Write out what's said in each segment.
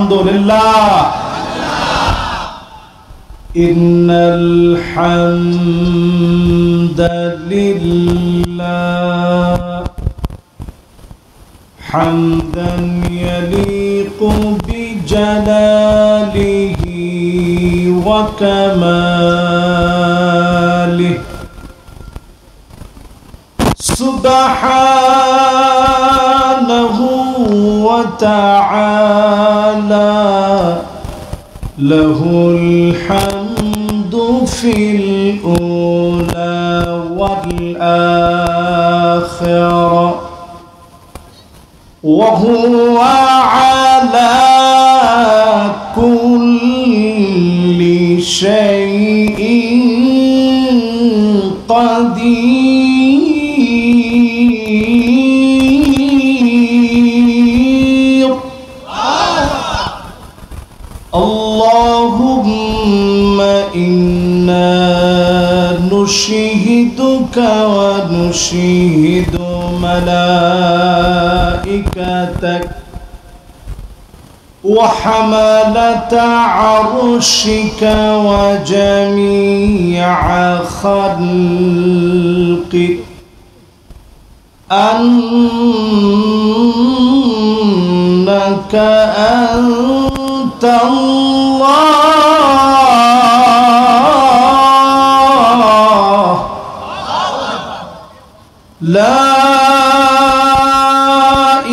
আলহামদুলিল্লাহ। ইন্নাল হামদালিল্লাহ হামদান ইয়ালিকু বিজালালিহি ওয়া কামালিহি সুবহানাহু ওয়া তাআলা লাহুল হামদু ফিল উলা ওয়াল আখিরা ওয়া হুয়া আলা কুল্লি শাইইন قدير اللهم إنا نشهدك ونشهد ملائكتك وحملة عرشك وجميع خلقك أنك أنت الله لا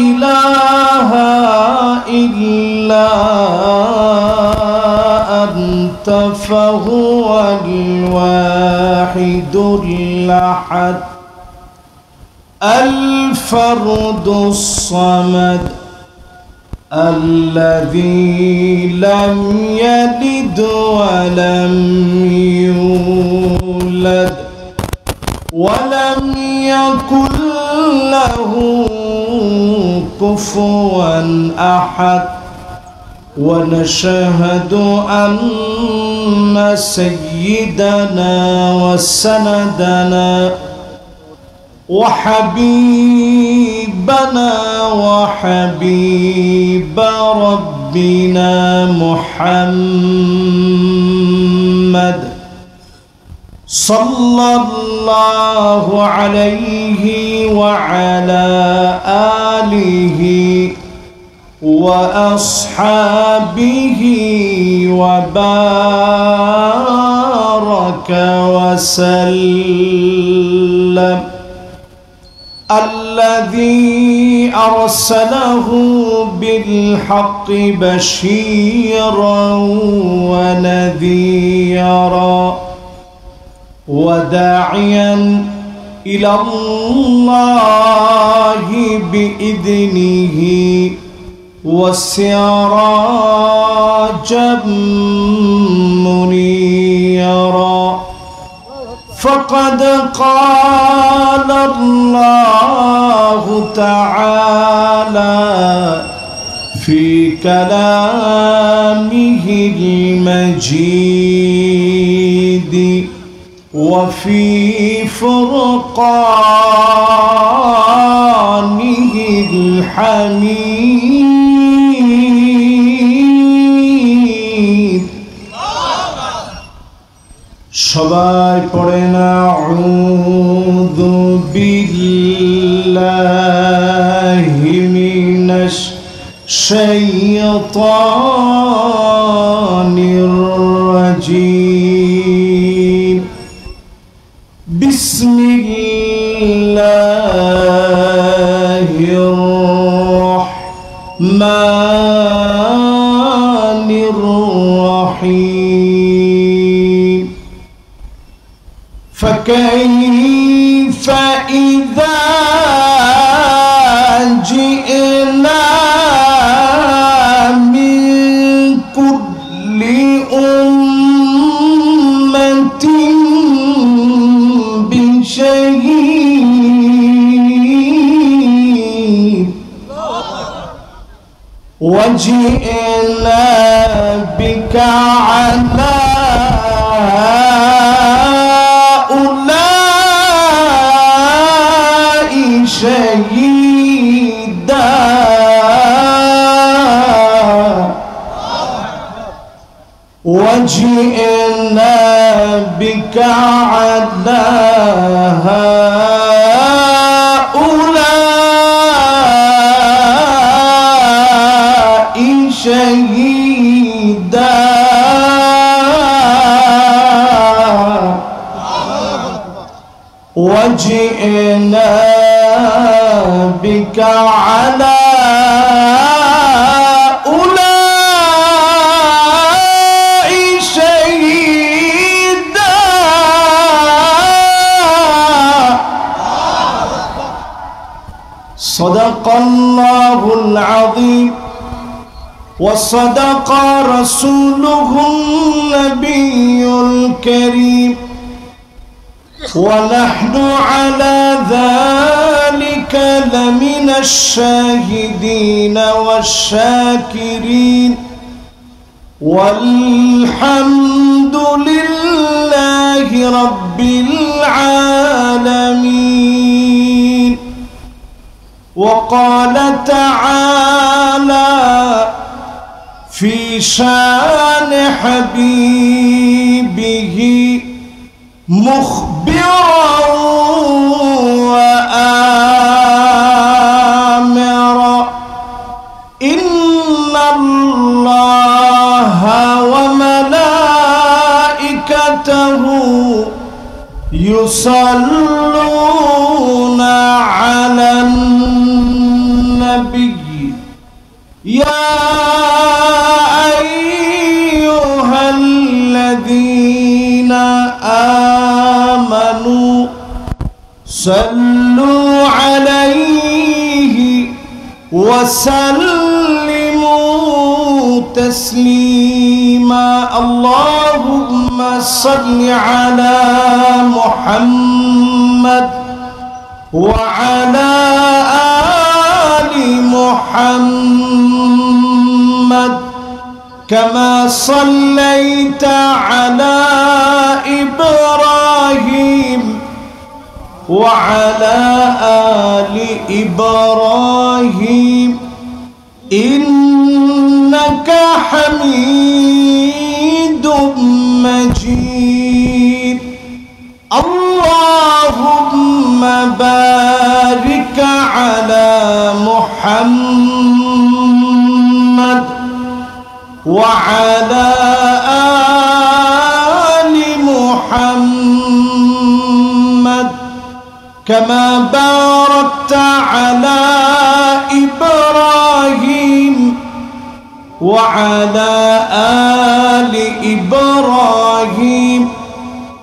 إله إلا أنت فهو الواحد الأحد الفرد الصمد الذي لم يلد ولم يولد ولم يكن له كفوا أحد ونشهد أن سيدنا وسندنا وحبيبنا وحبيب ربنا محمد صلى الله عليه وعلى آله وأصحابه وبارك وسلم الذي أرسله بالحق بشيرا ونذيرا وداعيا إلى الله بإذنه وسراجا منيرا فقد قال الله تعالى في كلامه المجيد وفي فرقانه الحميد সবাই পড়েন আউযু বিল্লাহি মিনাশ শাইতানির রাজীম বিসমিল্লাহির রাহমানির রাহিম فكيف إذا جئنا من كل أمة بشهيد وجئنا بك على شهيدا وجئنا بك على هؤلاء شهيدا وجئنا بك على صدق الله العظيم وصدق رسوله النبي الكريم ونحن على ذلك لمن الشاهدين والشاكرين والحمد لله رب العالمين. وقال تعالى في شان حبيبه مخبرا وآمرا إن الله وملائكته يصلون على النبي يا أيها الذين آمنوا صلوا عليه وسلموا تسليما. اللهم صل على محمد وعلى آل محمد كما صليت على إبراهيم وعلى آل إبراهيم إنك حميد مجيد. اللهم بارك على محمد وعلى آل محمد كما باركت على إبراهيم وعلى آل إبراهيم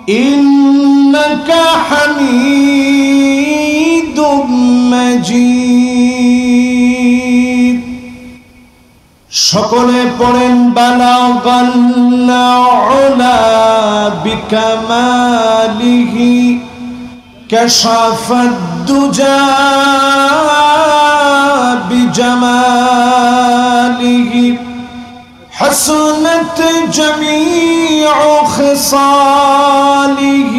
إنك حميد مجيد. সকলে পড়েন বালাগান্না উলা বিকামালিহি কাশাফাদ দুজা বিজামালিহি حسنت جميع خصاله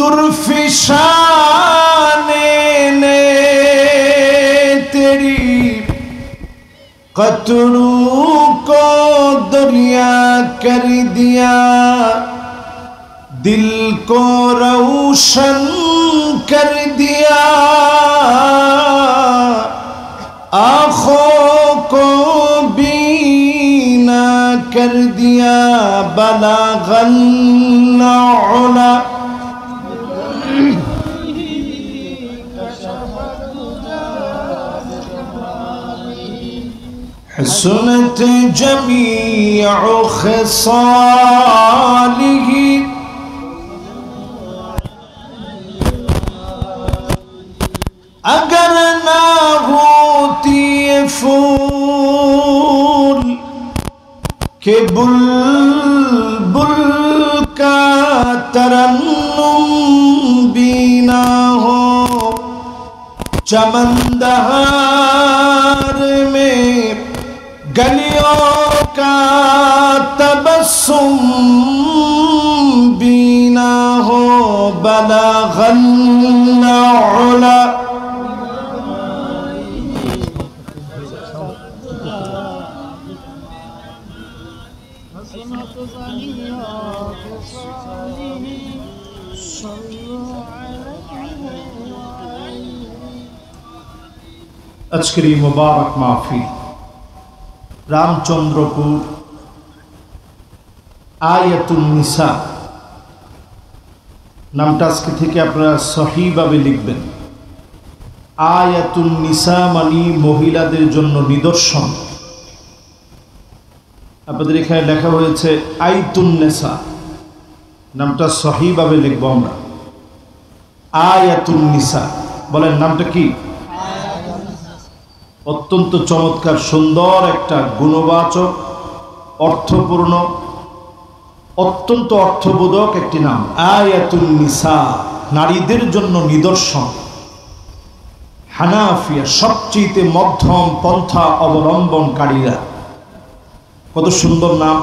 درفشان نے تیری قطروں کو دریا کر دیا दिल को रोशन कर दिया आँखों को बीना कर दिया बलागल उला حسنت جميع خصاله अगर ना होती ये फूल के बुलबुल का तरन्नुम भी ना हो चमनदहार में गलियों का तबस्सुम भी ना हो बलागल उला আজকের এই মোবারক মাহফিল রামচন্দ্রপুর আয়াতুন নিসা নামটা আজকে থেকে আপনারা সহিভাবে লিখবেন। আয়াতুন নিসা মানে মহিলাদের জন্য নিদর্শন। আপনাদের এখানে লেখা হয়েছে আয়াতুন নিসা, নামটা সহিভাবে লিখব আমরা। আয়াতুন নিসা বলেন, নামটা কি? অত্যন্ত চমৎকার সুন্দর একটা গুণবাচক অর্থপূর্ণ অত্যন্ত অর্থবোধক একটি নাম। আয়াতুন নিসা, নারীদের জন্য নিদর্শন। হানাফিয়া, সবচেয়ে মধ্যম পন্থা অবলম্বনকারীরা। কত সুন্দর নাম।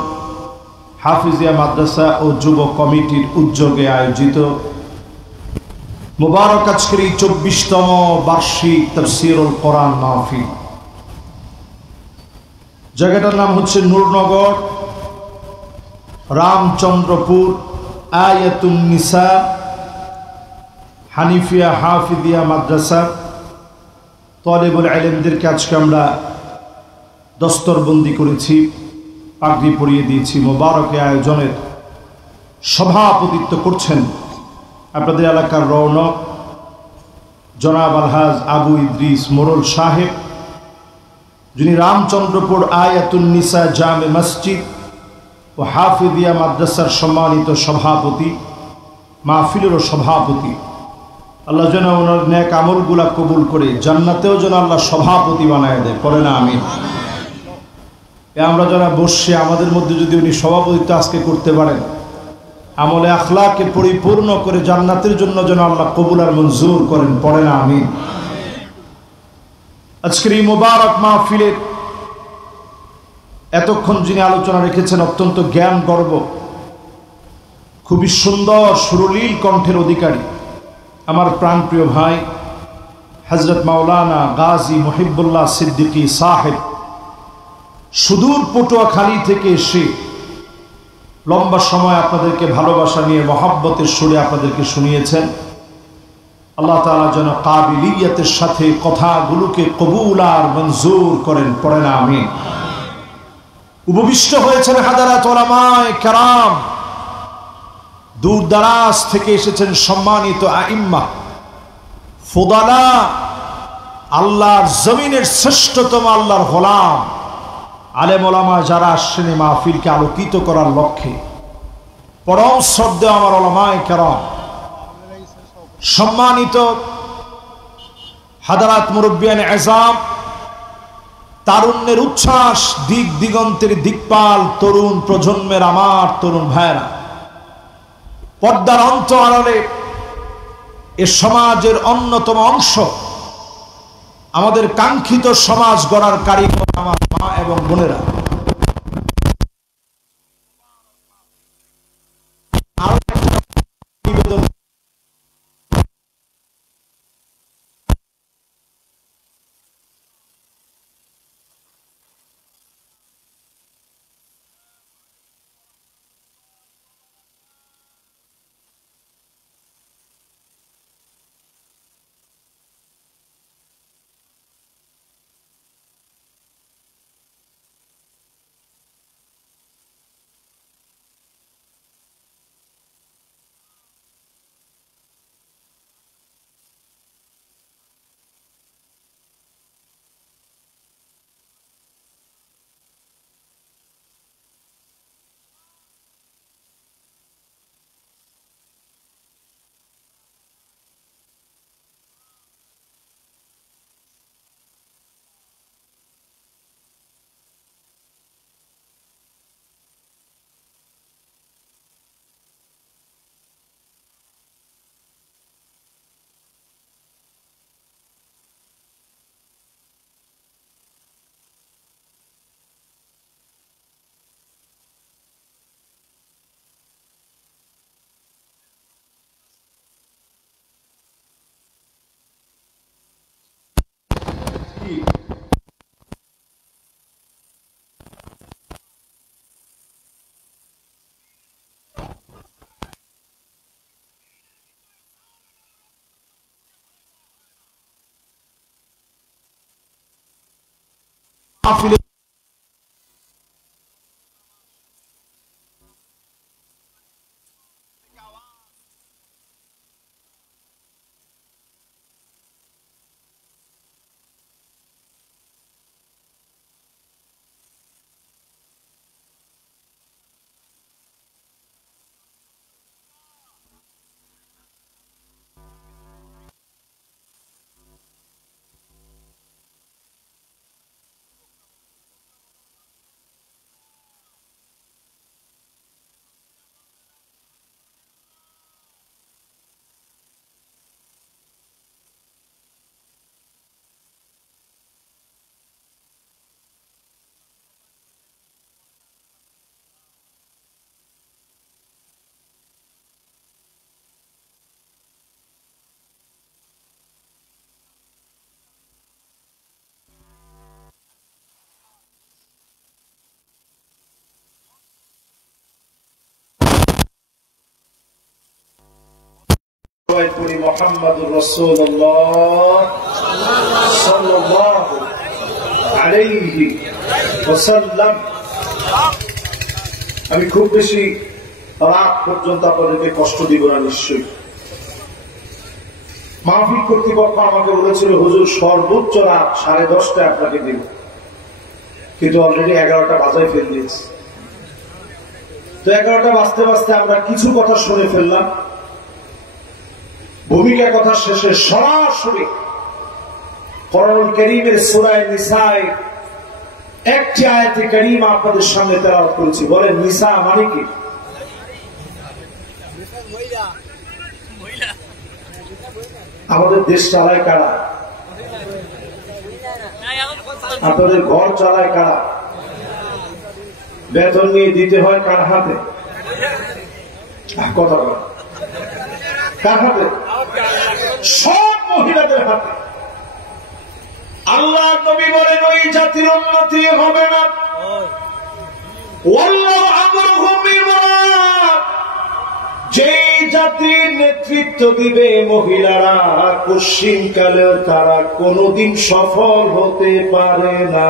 হাফিজিয়া মাদ্রাসা ও যুব কমিটির উদ্যোগে আয়োজিত মুবারক আজকের এই 24তম বার্ষিক তাফসীরুল কোরআন মাহফিল। জায়গাটার নাম হচ্ছে নূরনগর, রামচন্দ্রপুর, আয়াতুন নিসা, হানিফিয়া হাফিজিয়া মাদ্রাসা। তালেবুল ইলমদেরকে আজকে আমরা দস্তরবন্দি করেছি, পাগড়ি পরিয়ে দিয়েছি। মোবারক আয়োজনের সভাপতিত্ব করছেন আপনাদের এলাকার রৌনক জনাব আলহাজ আবু ইদ্রিস মোরল সাহেব, যিনি রামচন্দ্রপুর আয়াতুন নিসা জামে মসজিদ ও হাফিজিয়া মাদ্রাসার সম্মানিত সভাপতি, মাহফিলেরও সভাপতি। আল্লাহ যেন ওনার নেক আমলগুলা কবুল করে জান্নাতেও যেন আল্লাহ সভাপতি বানায় দেয়, পড়ে না আমিন। আমরা যারা বসে আমাদের মধ্যে যদি উনি সভাপতিত্ব আজকে করতে পারেন, আমলে আখলাকে পরিপূর্ণ করে জান্নাতের জন্য যেন আল্লাহ কবুল আর মঞ্জুর করেন, পড়ে না আমিন। আজকের এই মুবারক মাহফিলের এতক্ষণ যিনি আলোচনা রেখেছেন অত্যন্ত জ্ঞান গর্ব, খুবই সুন্দর সুরলীল কণ্ঠের অধিকারী আমার প্রাণপ্রিয় ভাই হযরত মাওলানা গাজী মুহিবুল্লাহ সিদ্দিকী সাহেব, সুদূর পটুয়াখালী থেকে এসে লম্বা সময় আপনাদেরকে ভালোবাসা নিয়ে মহাব্বতের সুরে আপনাদেরকে শুনিয়েছেন। আল্লাহ তাআলা যেন কাবিলিয়তের সাথে কথাগুলোকে কবুল আর মঞ্জুর করেন, পড়ে না আমিন। উপবিষ্ট হয়েছেন হাজারাত উলামায়ে কেরাম, দূর দারাজ থেকে এসেছেন সম্মানিত আইম্মা ফুদালা, আল্লাহর জমিনের শ্রেষ্ঠতম আল্লাহর গোলাম আলেম ওলামা যারা আসছেন এই মাহফিলকে আলোকিত করার লক্ষ্যে। পরম শ্রদ্ধেয় আমার উলামায়ে কেরাম, সম্মানিত হাদারাত মুরব্বিয়ান আযম, তারুণ্যের উচ্ছ্বাস, দিক দিগন্তের দিকপাল তরুণ প্রজন্মের আমার তরুণ ভাইরা, পর্দার অন্তরালে এ সমাজের অন্যতম অংশ, আমাদের কাঙ্ক্ষিত সমাজ গড়ার কারিগর আমার মা এবং বোনেরা, আরো নিবেদন মাহফিলে মুহাম্মাদুর রাসূলুল্লাহ সাল্লাল্লাহু আলাইহি ওয়াসাল্লাম। আমি খুব বেশি রাত পর্যন্ত আপনাদেরকে কষ্ট দিব না। নিশ্চয়ই মাহফিল কর্তৃপক্ষ আমাকে বলেছিল হুজুর সর্বোচ্চ রাত 10:30টায় আপনাকে দিব, কিন্তু অলরেডি 11টা বাজায় ফেল দিয়েছে। তো 11টা বাজতে বাজতে আমরা কিছু কথা শুনে ফেললাম। ভূমিকা কথা শেষে সরাসরি কোরআনুল কারীমের সূরা নিসায় একটি আয়াতে কারীমা আপনাদের সামনে তেলাওয়াত করেছি। বলেন নিসা মানে কি? আমাদের দেশ চালায় কারা? আপনাদের ঘর চালায় কারা? বেতন নিয়ে দিতে হয় কার হাতে? কথা বল, কার হাতে? সব মহিলাদের হাতে। আল্লাহ নবী বলেন ওই জাতির উন্নতি হবে না। যেই জাতির নেতৃত্ব দিবে মহিলারা, পশ্চিমকালেও তারা কোনদিন সফল হতে পারে না।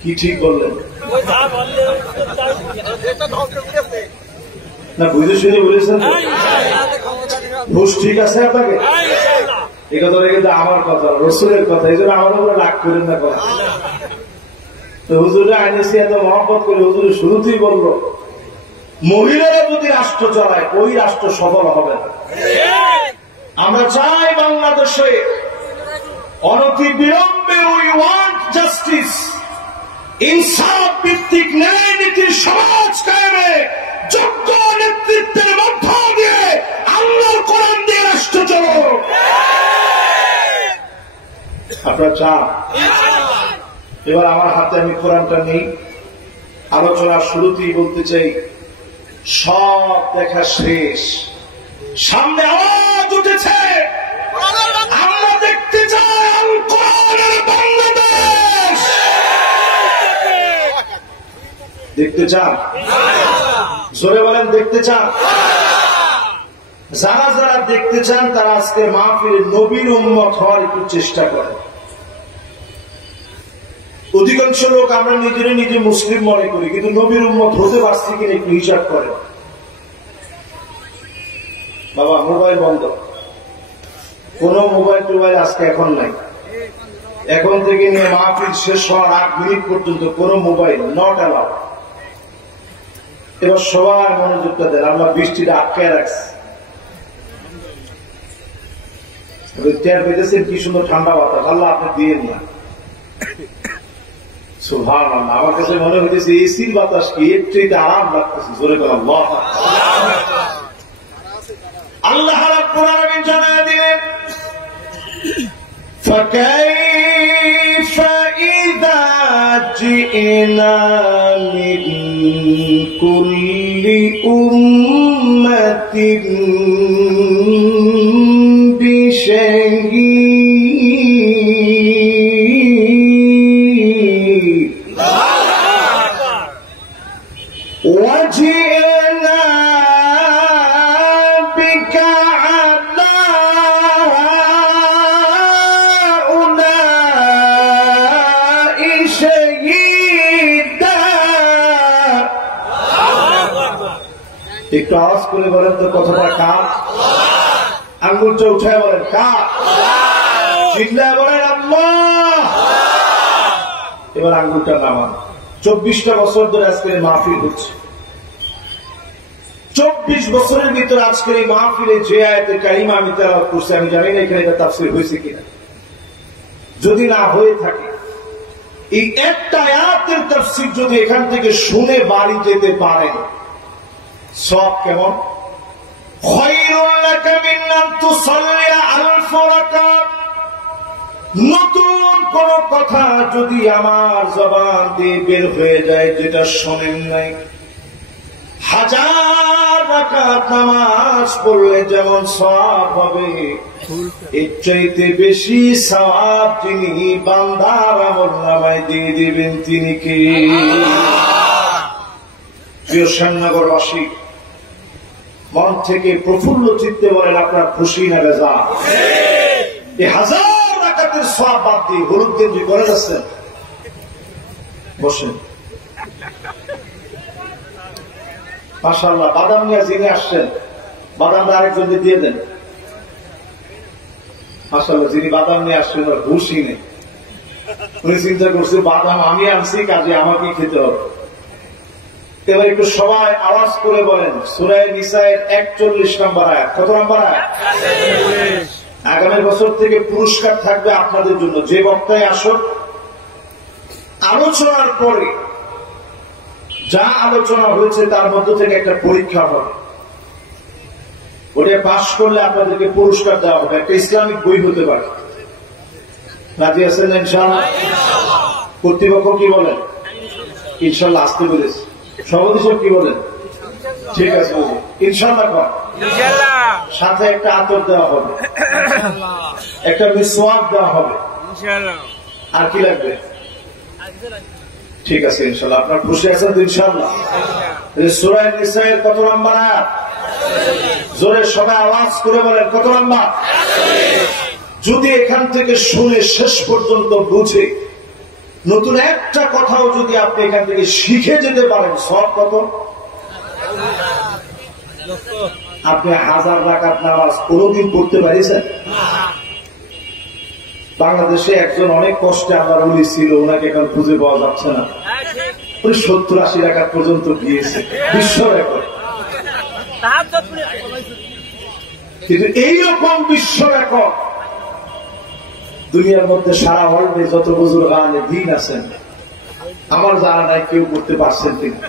কি ঠিক বললেন না? বুঝে শুনে বলেছেন ঘুষ ঠিক আছে আপনাকে? এই কথা কিন্তু আমার কথা, রসুলের কথা, এই জন্য আমার উপরে রাগ করেন না কথা। তো হুজুরে আইনেছি এত মহব্বত করে হুজুরে শুরুতেই বলল মহিলারা যদি রাষ্ট্র চালায় ওই রাষ্ট্র সফল হবে না। আমরা চাই বাংলাদেশে অনতি বিলম্বে উই ওয়ান্ট জাস্টিস, ইনসাফ ভিত্তিক ন্যায় নীতির সমাজ কায়েমে যোগ্য নেতৃত্বের মধ্য দিয়ে আল্লাহর কোরআন দিয়ে রাষ্ট্র চলো। আপনার চাপ। এবার আমার হাতে আমি কোরআনটা নেই। আলোচনার শুরুতেই বলতে চাই সব দেখা শেষ, সামনে আওয়াজ উঠেছে। আমরা দেখতে চাই আল কোরআনের বাংলাদেশ। দেখতে চান? জোরে বলেন দেখতে চান? যারা যারা দেখতে চান তারা আজকে মাহফিলে নবীর উম্মত হওয়ার একটু চেষ্টা করেন। অধিকাংশ লোক আমরা নিজেরা নিজে মুসলিম মনে করি, কিন্তু নবীর উম্মত হতে পারছি কিনা একটু হিসাব করেন। বাবা মোবাইল বন্ধ, কোন মোবাইল টোবাইল আজকে এখন নাই। এখন থেকে নিয়ে মাহফিল শেষ হওয়ার 8 মিনিট পর্যন্ত কোন মোবাইল নট অ্যালাউড। এবার সবাই মনোযোগটা দেন। আমরা বৃষ্টিটা আটকায় রাখছি, টের পেতেছেন কি সুন্দর ঠান্ডা বাতাস। আল্লাহ আপনি দিয়ে না। সুবহানাল্লাহ, আমার কাছে মনে হইতেছে এসির বাতাস কি এর চেয়ে আরাম লাগতেছে। জোরে করে আল্লাহ। আল্লাহ রাব্বুল আলামিন জানায় দিলেন فكيف إذا جئنا من كل أمة بشهيد وجئنا بك على هؤلاء একটু আওয়াজ করে বলেন তো কথাটা কার? আঙ্গুলটা উঠায় বলেন কার? চিল্লায় বলেন আল্লাহ। এবার আঙ্গুলটা নামান। 24টা বছর ধরে আজকের মাহফিল হচ্ছে। 24 বছরের ভিতরে আজকের এই মাহফিলে যে আয়াতে কারিমা আমি তেলাওয়াত করছি, আমি জানি না এখানে এটা তাফসীর হয়েছে কিনা। যদি না হয়ে থাকে, এই একটা আয়াতের তাফসীর যদি এখান থেকে শুনে বাড়ি যেতে পারেন, সব কেমন? খায়রুল লাকা মিন আন তুসাল্লি আলফ রাকাত। নতুন কোন কথা যদি আমার জবান দিয়ে বের হয়ে যায় যেটা শোনেন নাই, 1000 রাকাত নামাজ পড়লে যেমন সওয়াব হবে, এর চাইতে বেশি সওয়াব যিনি বান্দার আমলনামায় দিয়ে দিবেন তিনি কে? প্রিয় শ্যামনগরবাসী, মন থেকে প্রফুল্ল চিত্তে বলেন আপনার খুশি না বেজা? এই 1000 রাকাতের সওয়াব বাদ দিয়ে হলুদ গেঞ্জি করে যাচ্ছেন, বসেন। মাশাআল্লাহ, বাদাম নিয়ে যিনি আসছেন, বাদামটা আরেকজনকে দিয়ে দেন। মাশাআল্লাহ, যিনি বাদাম নিয়ে আসছেন ওর হুশই নেই। উনি চিন্তা করছে বাদাম আমি আনছি, কাজে আমাকে খেতে হবে। এবার একটু সবাই আওয়াজ করে বলেন সূরা নিসায়ের 41 নম্বর আয়াত। কত নম্বর আয়াত? আগামী বছর থেকে পুরস্কার থাকবে আপনাদের জন্য। যে বক্তায় আসুক, আলোচনার পরে যা আলোচনা হয়েছে তার মধ্য থেকে একটা পরীক্ষা হবে, ওটা পাশ করলে আপনাদেরকে পুরস্কার দেওয়া হবে। একটা ইসলামিক বই হতে পারে। রাজি আছেন ইনশাআল্লাহ? কর্তৃপক্ষ কি বলেন? ইনশাআল্লাহ আসতে বলেছে। সভাপতি সাহেব কি বলেন? ঠিক আছে, ইনশাআল্লাহ কর। সাথে একটা আতর দেওয়া হবে, একটা মিসওয়াক দেওয়া হবে। আর কি লাগবে? ঠিক আছে ইনশাআল্লাহ। আপনার খুশি আছেন তো ইনশাআল্লাহ? সূরা নিসায়ের কত নম্বর আয়াত? জোরে সবাই আওয়াজ করে বলেন কত নম্বর? যদি এখান থেকে শুনে শেষ পর্যন্ত বুঝে নতুন একটা কথাও যদি আপনি এখান থেকে শিখে যেতে পারেন, সব কত? আপনি 1000 রাকাত নামাজ কোনদিন পড়তে পারিছেন? বাংলাদেশে একজন অনেক কষ্টে আমার উনি ছিল, ওনাকে এখন খুঁজে পাওয়া যাচ্ছে না। উনি 70-80 রাকাত পর্যন্ত গিয়েছে, বিশ্ব রেকর্ড। কিন্তু এইরকম বিশ্ব রেকর্ড দুনিয়ার মধ্যে সারা ওয়ার্ল্ডে যত বুজুর্গ আলে দিন আছেন, আমার জানা নাই কেউ করতে পারছেন কিনা।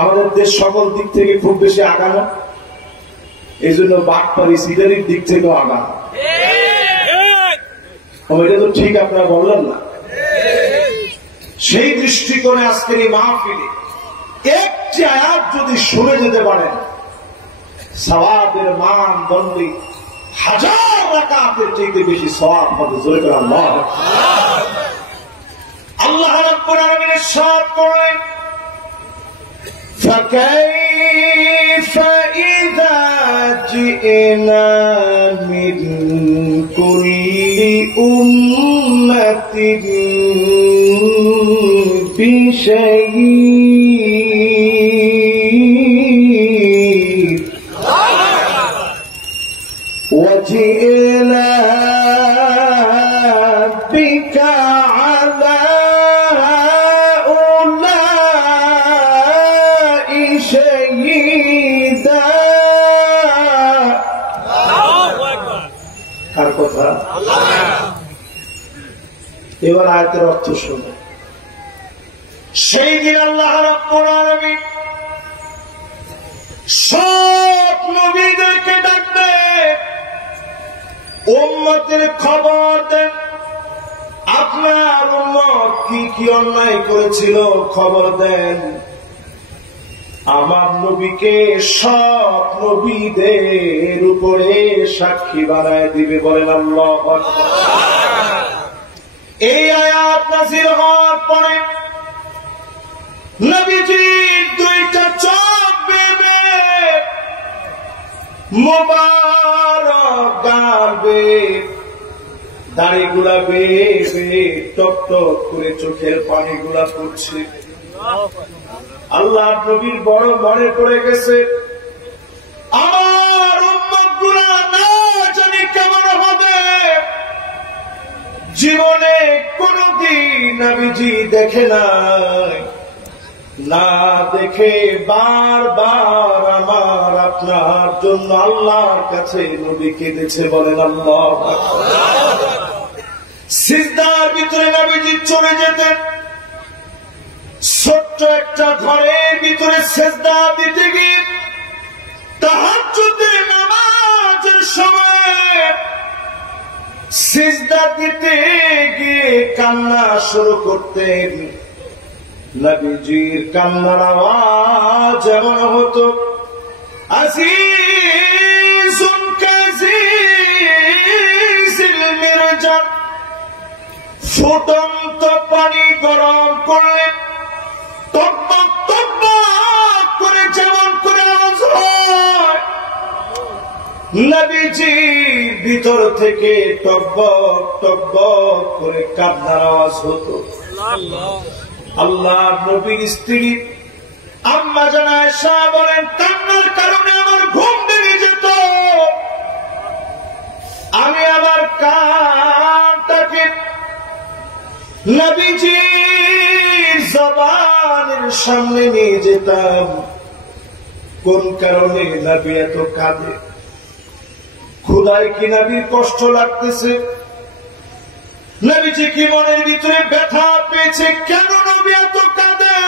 আমাদের দেশ সকল দিক থেকে খুব বেশি আগানো, এই জন্য বাটপারি সিগারের দিক থেকেও আগানো। এটা তো ঠিক আপনারা বললেন না। সেই দৃষ্টিকোণে আজকের এই মাহফিলে একটি আয়াত যদি শুনে যেতে পারেন, সওয়াবের মান দণ্ডে 1000 রাকাতের চাইতে বেশি সওয়াব হবে। জোরে করে আল্লাহ। আল্লাহ রাব্বুল আলামিন ইরশাদ করলেন, فكيف إذا جئنا من كل أمة بشهيد وجئنا بك على هؤلاء شهيدا। কার কথা? এবার আয়াতের অর্থ শোনো। সেই দিন আল্লাহ রাব্বুল আলামিন সব নবীদেরকে ডাকবে, উম্মতের খবর দেন, আপনার উম্মত কি কি অন্যায় করেছিল খবর দেন। আমার নবীকে সব নবীদের উপরে সাক্ষী বানায় দিবে। বলেন আল্লাহু আকবার। এই আয়াত নাযিল হওয়ার পরে নবীজির দুইটা চোখ বেবে মোবারক গালবে, দাড়িগুলা বেবে টক টক করে চোখের পানিগুলা পড়ছে। আল্লাহ নবীর বড় মনে পড়ে গেছে জীবনে কোনদিন নবীজি দেখে নাই, না দেখে বারবার আমার আপনার জন্য আল্লাহর কাছে নবী কেঁদেছে। বলেন আল্লাহু আকবার। সিজদার ভিতরে নবীজি চলে যেতেন, ছোট্ট একটা ঘরের ভিতরে সিজদা দিতে গিয়ে তাহাজ্জুদের নামাজের সময় সিজদা দিতে গিয়ে কান্না শুরু করতেন। নবীজির কান্নার আওয়াজ এমন হতো, আজিজুন কাজিজিল মিরজা, ফুটন্ত পানি গরম করলে টকবক টকবক করে যেমন করে আওয়াজ হয়, নবীজির ভিতর থেকে টকবক টকবক করে কান্নার আওয়াজ হতো। আল্লাহর নবীর স্ত্রী আম্মা জান আয়েশা বলেন, কান্নার কারণে আমার ঘুম ভেঙে যেত, আমি আমার কানটাকে নবীজির জবানের সামনে নিয়ে যেতাম। কোন কারণে নবী এত কাঁদে? খোদায় কি নবীর কষ্ট লাগতেছে? নবীজি কি মনের ভিতরে ব্যথা পেয়েছে? কেন নবী এত কাঁদে?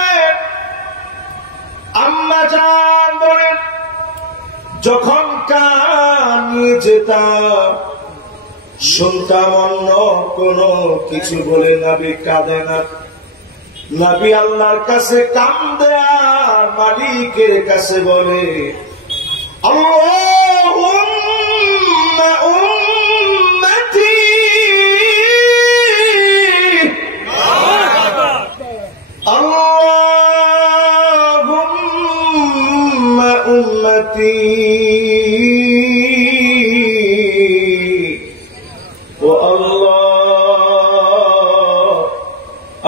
আম্মা জান বলেন, যখন কান নিয়ে যেতাম শুনতাম অন্য কোন কিছু বলে নবী কাঁদে না। নবী আল্লাহর কাছে কাঁদে আর মালিকের কাছে বলে, আল্লাহুম্মা উম্মতি, আল্লাহুম্মা উম্মতি, ও আল্লাহ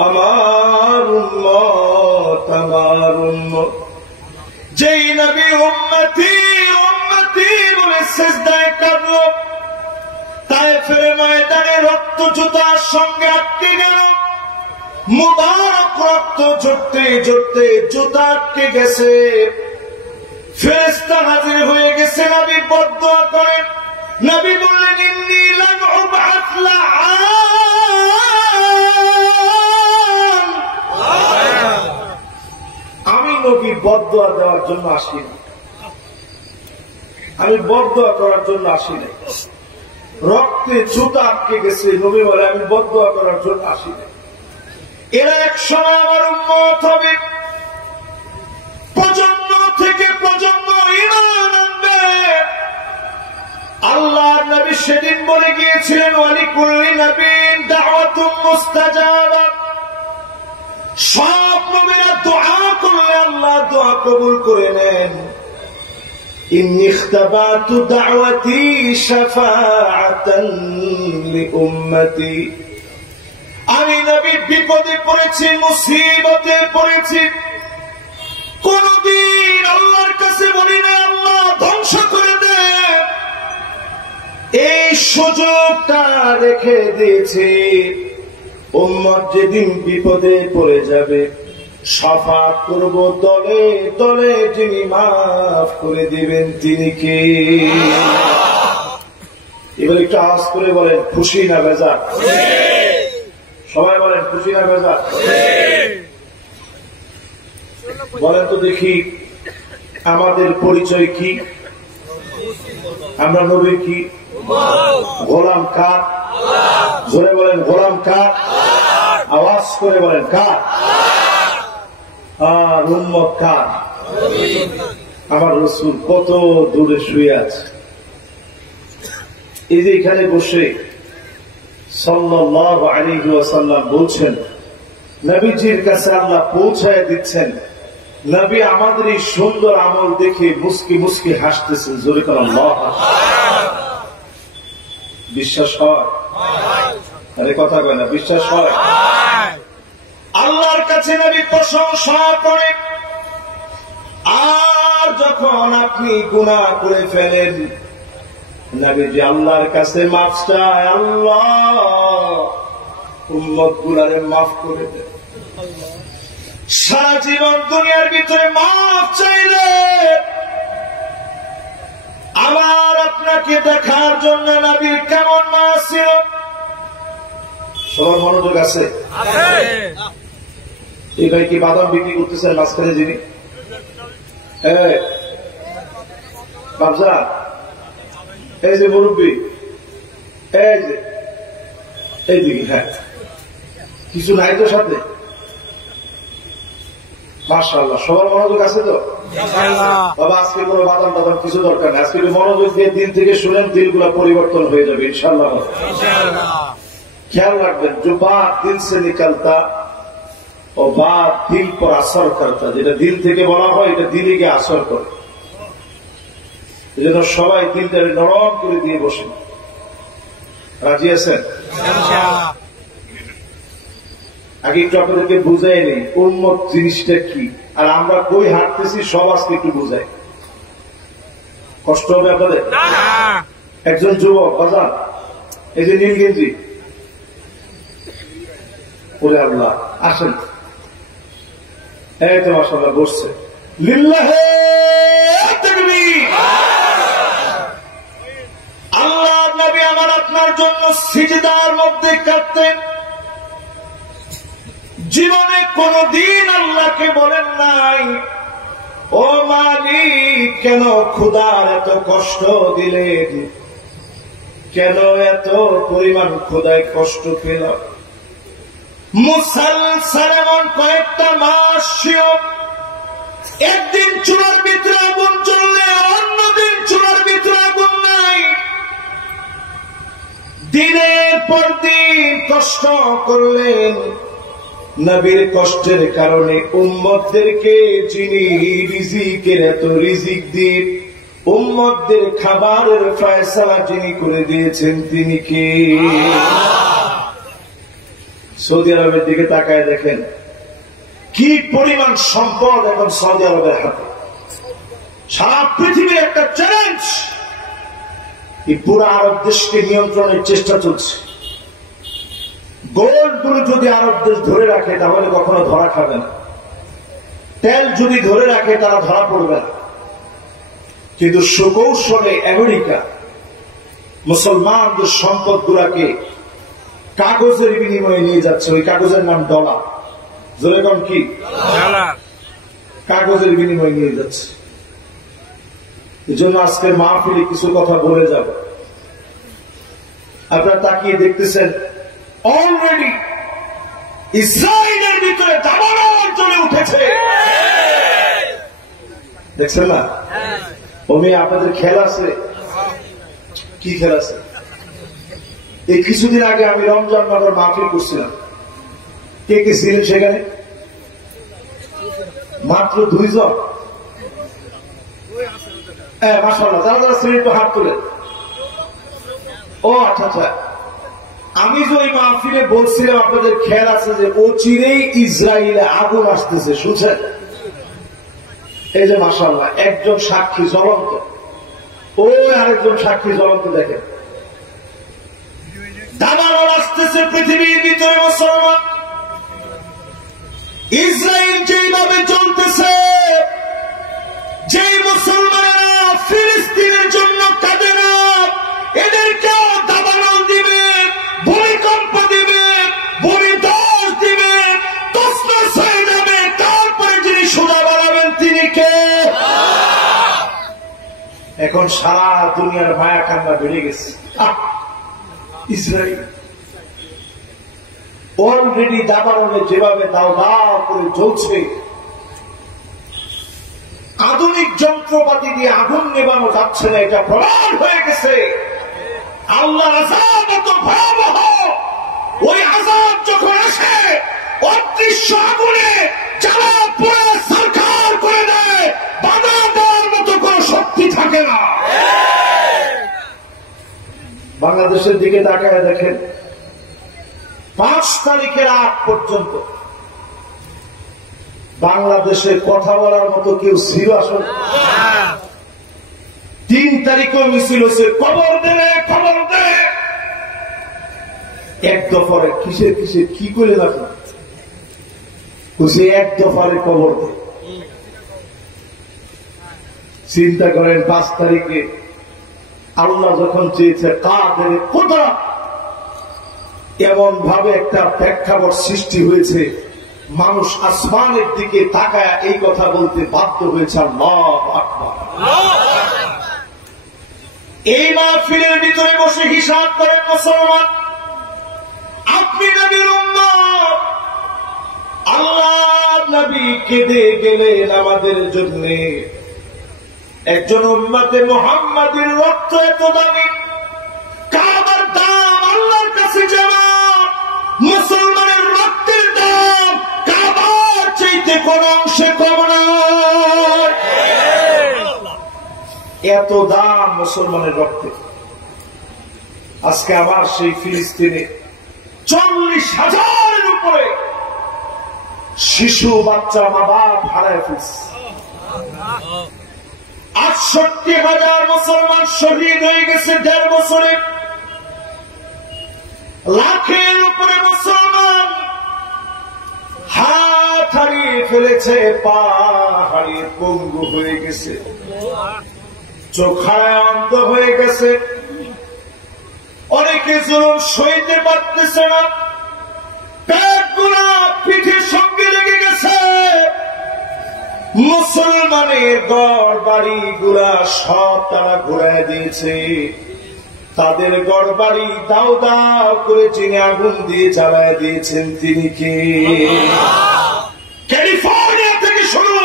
আমার উম্মত, আমার উম্মত। যেই নবী উম্মতি উম্মতি বলে সিজদায় কাঁদল, তায়েফের ময়দানে রক্ত জুতার সঙ্গে আটকে গেল। মুবারক রক্ত ঝরতে ঝরতে জুতা আটকে গেছে। ফেরেশতা হাজির হয়ে গেছে। নবী বদদুয়া করেন। নবী বললেন, ইন্নী লাম উবআত লাআন, আমি নবী বদদুয়া দেওয়ার জন্য আসিনি, আমি বদদুয়া করার জন্য আসিনি। রক্তে জুতা আটকে গেছে, নবী বলে আমি বদদুয়া করার জন্য আসিনি। এরা এক সময় আমার উম্মত হবে, প্রজন্ম থেকে প্রজন্ম ঈমান আনবে। আল্লাহর নবী সেদিন বলে গিয়েছিলেন, ওয়ালিকুল্লি নবীন দাওয়াতুম মুস্তাজাবা, সব নবীরা দোয়া করলে আল্লাহ দোয়া কবুল করে নেন। ইন্নী ইখতাবাতু দাওয়াতি শাফাআতান লিউম্মতি, আমি নবী বিপদে পড়েছি, মুসিবতে পড়েছি, কোনদিন আল্লাহর কাছে বলি না আল্লাহ ধ্বংস করে দে। এই সুযোগটা রেখে দিয়েছি, উম্মত যেদিন বিপদে পড়ে যাবে শাফাত করব দলে দলে, যিনি মাফ করে দিবেন তিনি কে? এবার একটু আওয়াজ করে বলেন, খুশি না বেজার? সবাই বলেন, খুশি না বেজার? বলেন তো দেখি, আমাদের পরিচয় কি? আমরা নবীর কি? গোলাম কার? জোরে বলেন, গোলাম কার? আওয়াজ করে বলেন, কার? আর উম্মত কার? আমার রাসূল কত দূরে শুয়ে আছে। এই যে এখানে বসে সাল্লাল্লাহু আলাইহি ওয়াসাল্লাম বলছেন, নবীজির কাছে আল্লাহ পৌঁছায় দিচ্ছেন। নবী আমাদের এই সুন্দর আমল দেখে মুস্কি মুস্কি হাসতেছেন। জোরে করে আল্লাহু আকবার। বিশ্বাস হয়? আরে কথা কয় না, বিশ্বাস হয়? আল্লাহর কাছে নবী প্রশংসা করে। আর যখন আপনি গুনাহ করে ফেলেন, নবীজি আল্লাহর কাছে মাফ চায়, আল্লাহ উম্মত গুলারে মাফ করে দেন। সারা জীবন দুনিয়ার ভিতরে মাফ চাইলে আবার আপনাকে দেখার জন্য নবী কেমন মাস ছিল। সবার মনোযোগ আছে? এই ভাই কি বাদাম বিক্রি করতেছেন মাঝখানে যিনি? বাবজা, এই যে মুরব্বী, এই যে এইদিকে, হ্যাঁ কিছু নাই তো সাথে? মাশাআল্লাহ, সবার মনোযোগ আছে তো? বাবা আজকে কোনো বাদাম টাদাম কিছু দরকার নেই, আজকে মনোযোগ দিয়ে দিন থেকে শুনেন, দিলগুলা পরিবর্তন হয়ে যাবে ইনশাআল্লাহ। ख्याल রাখবেন, जो बात दिल से निकलता ও বাত দিল পর আসর করতা, যেটা দিল থেকে বলা হয় এটা দিলে গিয়ে আসর করে। এই জন্য সবাই দিলটা নরম করে দিয়ে বসেন। রাজি আছেন? আগে একটু আপনাদেরকে বুঝাই নেই উম্মত জিনিসটা কি, আর আমরা কই হাঁটতেছি সব আজকে একটু বুঝাই। কষ্ট হবে আপনাদের? একজন যুবক বাজার, এই যে নীল গেঞ্জি, ওরে আল্লাহ, আসেন, এই তো মাশাআল্লাহ বসছে। লিল্লাহে তাকবীর। আল্লাহ নবী আমার আপনার জন্য সিজদার মধ্যে কাঁদতেন। জীবনে কোনদিন আল্লাহকে বলেন নাই, ও মালিক কেন খোদার এত কষ্ট দিলেন, কেন এত পরিমাণ খোদায় কষ্ট পেলাম। মুসলসল এমন কয়েকটা মাস ছিল, একদিন চুলার ভিতরে আগুন জ্বললে অন্যদিন চুলার ভিতরে আগুন নাই। দিনের পর দিন কষ্ট করলেন। নবীর কষ্টের কারণে উম্মতদেরকে যিনি রিজিকের এত রিজিক দিয়ে উম্মতদের খাবারের ফয়সালা যিনি করে দিয়েছেন তিনি কে? সৌদি আরবের দিকে তাকায় দেখেন কি পরিমাণ সম্পদ এখন সৌদি আরবের হাতে। সারা পৃথিবীর একটা চ্যালেঞ্জ, এই পুরো আরব দেশকে নিয়ন্ত্রণের চেষ্টা চলছে। গোল্ড গুলো যদি আরব দেশ ধরে রাখে তাহলে কখনো ধরা খাবে না, তেল যদি ধরে রাখে তারা ধরা পড়বে না। কিন্তু সুকৌশলে আমেরিকা মুসলমানদের সম্পদ গুলাকে কাগজের বিনিময়ে নিয়ে যাচ্ছে। ওই কাগজের নাম ডলার। যেরকম কি কাগজের বিনিময়ে নিয়ে যাচ্ছে। এই জন্য আজকের মাহফিলে কিছু কথা বলে যাব। আপনারা তাকিয়ে দেখতেছেন অলরেডি ইসরায়েলের ভিতরে দাবানল চলে উঠেছে, দেখছেন না? ওমি আপনাদের খেল আছে, কি খেল আছে? এই কিছুদিন আগে আমি রমজান নগর মাহফিল করছিলাম। কে কে ছিলেন সেখানে? মাত্র 2 জন। মাশাআল্লাহ, যারা যারা ছিলেন একটু হাত তোলেন। ও আচ্ছা আচ্ছা, আমি যে ওই মাহফিলে বলছিলাম আপনাদের খেয়াল আছে যে ও চিরেই ইসরায়েলে আগুন আসতেছে, শুনছেন? এই যে মাশাআল্লাহ একজন সাক্ষী জ্বলন্ত, ওই আরেকজন সাক্ষী জ্বলন্ত। দেখেন দাবানল আসতেছে পৃথিবীর ভিতরে। মুসলমান ইসরায়েল যেভাবে চলতেছে, যেই মুসলমানেরা ফিলিস্তিনের জন্য কাঁদে না, এদেরকেও দাবানল দিবে, ভূমিকম্প দিবে, ভূমিধস দিবে, তছনছ হয়ে যাবে। তারপরে যিনি সোজা বাড়াবেন তিনি কে? এখন সারা দুনিয়ার মায়া কান্না বেড়ে গেছে। ইসরায়েল অলরেডি দাবানলে যেভাবে দাও দাও করে জ্বলছে, আধুনিক যন্ত্রপাতি দিয়ে আগুন নেবানো যাচ্ছে না, এটা প্রমাণ হয়ে গেছে। আল্লাহর আযাব এত ভয়াবহ, ওই আযাব যখন আসে অদৃশ্য আগুনে জ্বালা পুড়ে সরকার করে দেয়, বাধা দেওয়ার মতো কোন শক্তি থাকে না। বাংলাদেশের দিকে তাকায় দেখেন, 5 তারিখের আগ পর্যন্ত বাংলাদেশে কথা বলার মতো কেউ ছিল আসলে? 3 তারিখও মিছিল হচ্ছে, খবর দেবে খবর দেবে। এক দফারে কিসের কিসের কি করে রাখো এক দফারে কবর দেয়। চিন্তা করেন 5 তারিখে আল্লাহ যখন চেয়েছে কাদের কুদরত, এমন ভাবে একটা প্রেক্ষাপট সৃষ্টি হয়েছে, মানুষ আসমানের দিকে তাকায় এই কথা বলতে বাধ্য হয়েছে আল্লাহু আকবার। এই মাহফিলের ভিতরে বসে হিসাব করেন মুসলমান, আপনি নবীর উম্মত, আল্লাহ নবী কেঁদে গেলেন আমাদের জন্য। একজন উম্মতে মুহাম্মাদের রক্ত এত দামি, কাবার দাম আল্লাহর কাছে যেমন, মুসলমানের রক্তের দাম কাবার চাইতে কোন অংশে কম নয়। এত দাম মুসলমানের রক্তে। আজকে আবার সেই ফিলিস্তিনে 40,000-এর উপরে শিশু বাচ্চা মা বাপ হারায় ফেলছে। 68,000 মুসলমান শহীদ হয়ে গেছে 1.5 বছরে। লাখের উপরে মুসলমান হাত হারিয়ে ফেলেছে, পা হারিয়ে পঙ্গু হয়ে গেছে, চোখায় অন্ধ হয়ে গেছে। অনেকে জুলুম সইতে পারতেছে না, পেটগুলা পিঠের সঙ্গে লেগে গেছে। মুসলমানের ঘর বাড়ি গুলা সব তারা ঘুরায় দিয়েছে। তাদের ঘর বাড়ি দাও দাও করে যিনি আগুন দিয়ে জ্বালায় দিয়েছেন তিনি কে? ক্যালিফোর্নিয়া থেকে শুরু।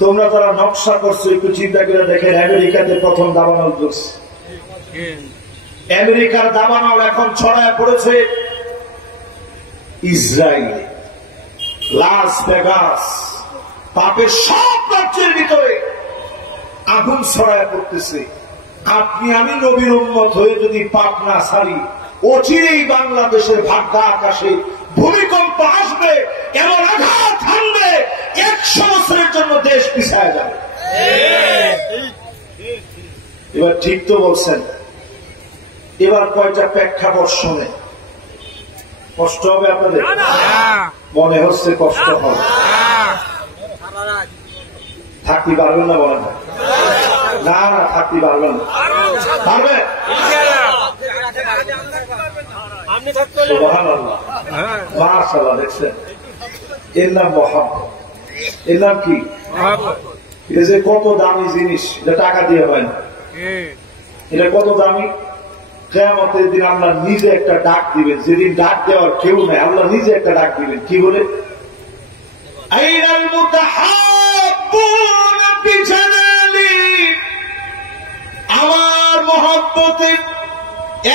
তোমরা যারা নকশা করছো একটু চিন্তা করে দেখেন, আমেরিকাতে প্রথম দাবানল করছে। আমেরিকার দাবানল এখন ছড়ায় পড়েছে ইসরায়েল, লাস ভেগাস, পাপের সব রাজ্যের ভিতরে আগুন ছড়ায় পড়তেছে। আপনি আমি নবীর উম্মত হয়ে যদি পাপ না ছাড়ি, অচিরেই বাংলাদেশের ভাগ্যা আকাশে ভূমিকম্প আসবে, এমন আঘাত হানবে, 100 বছরের জন্য দেশ পিছায় যাবে। এবার ঠিক তো বলছেন। এবার কয়টা প্রেক্ষাপট শুনে কষ্ট হবে আপনাদের? মনে হচ্ছে কষ্ট হবে। থাকতে পারবেন না? বলেন না, না থাকতে পারবেন না। পারবে? সুবহানাল্লাহ, মাশাআল্লাহ। দেখছেন, এর নাম মহব্বত। এর নাম কি? এটা যে কত দামি জিনিস, এটা টাকা দিয়ে হয় না। এটা কত দামি। কিয়ামতের দিন আল্লাহ নিজে একটা ডাক দিবেন, যেদিন ডাক দেওয়ার কেউ নাই, আল্লাহ নিজে একটা ডাক দিবেন। কি বলে? আইনাল মুতাহাব্বুনা বিজালালি, আমার মহব্বতে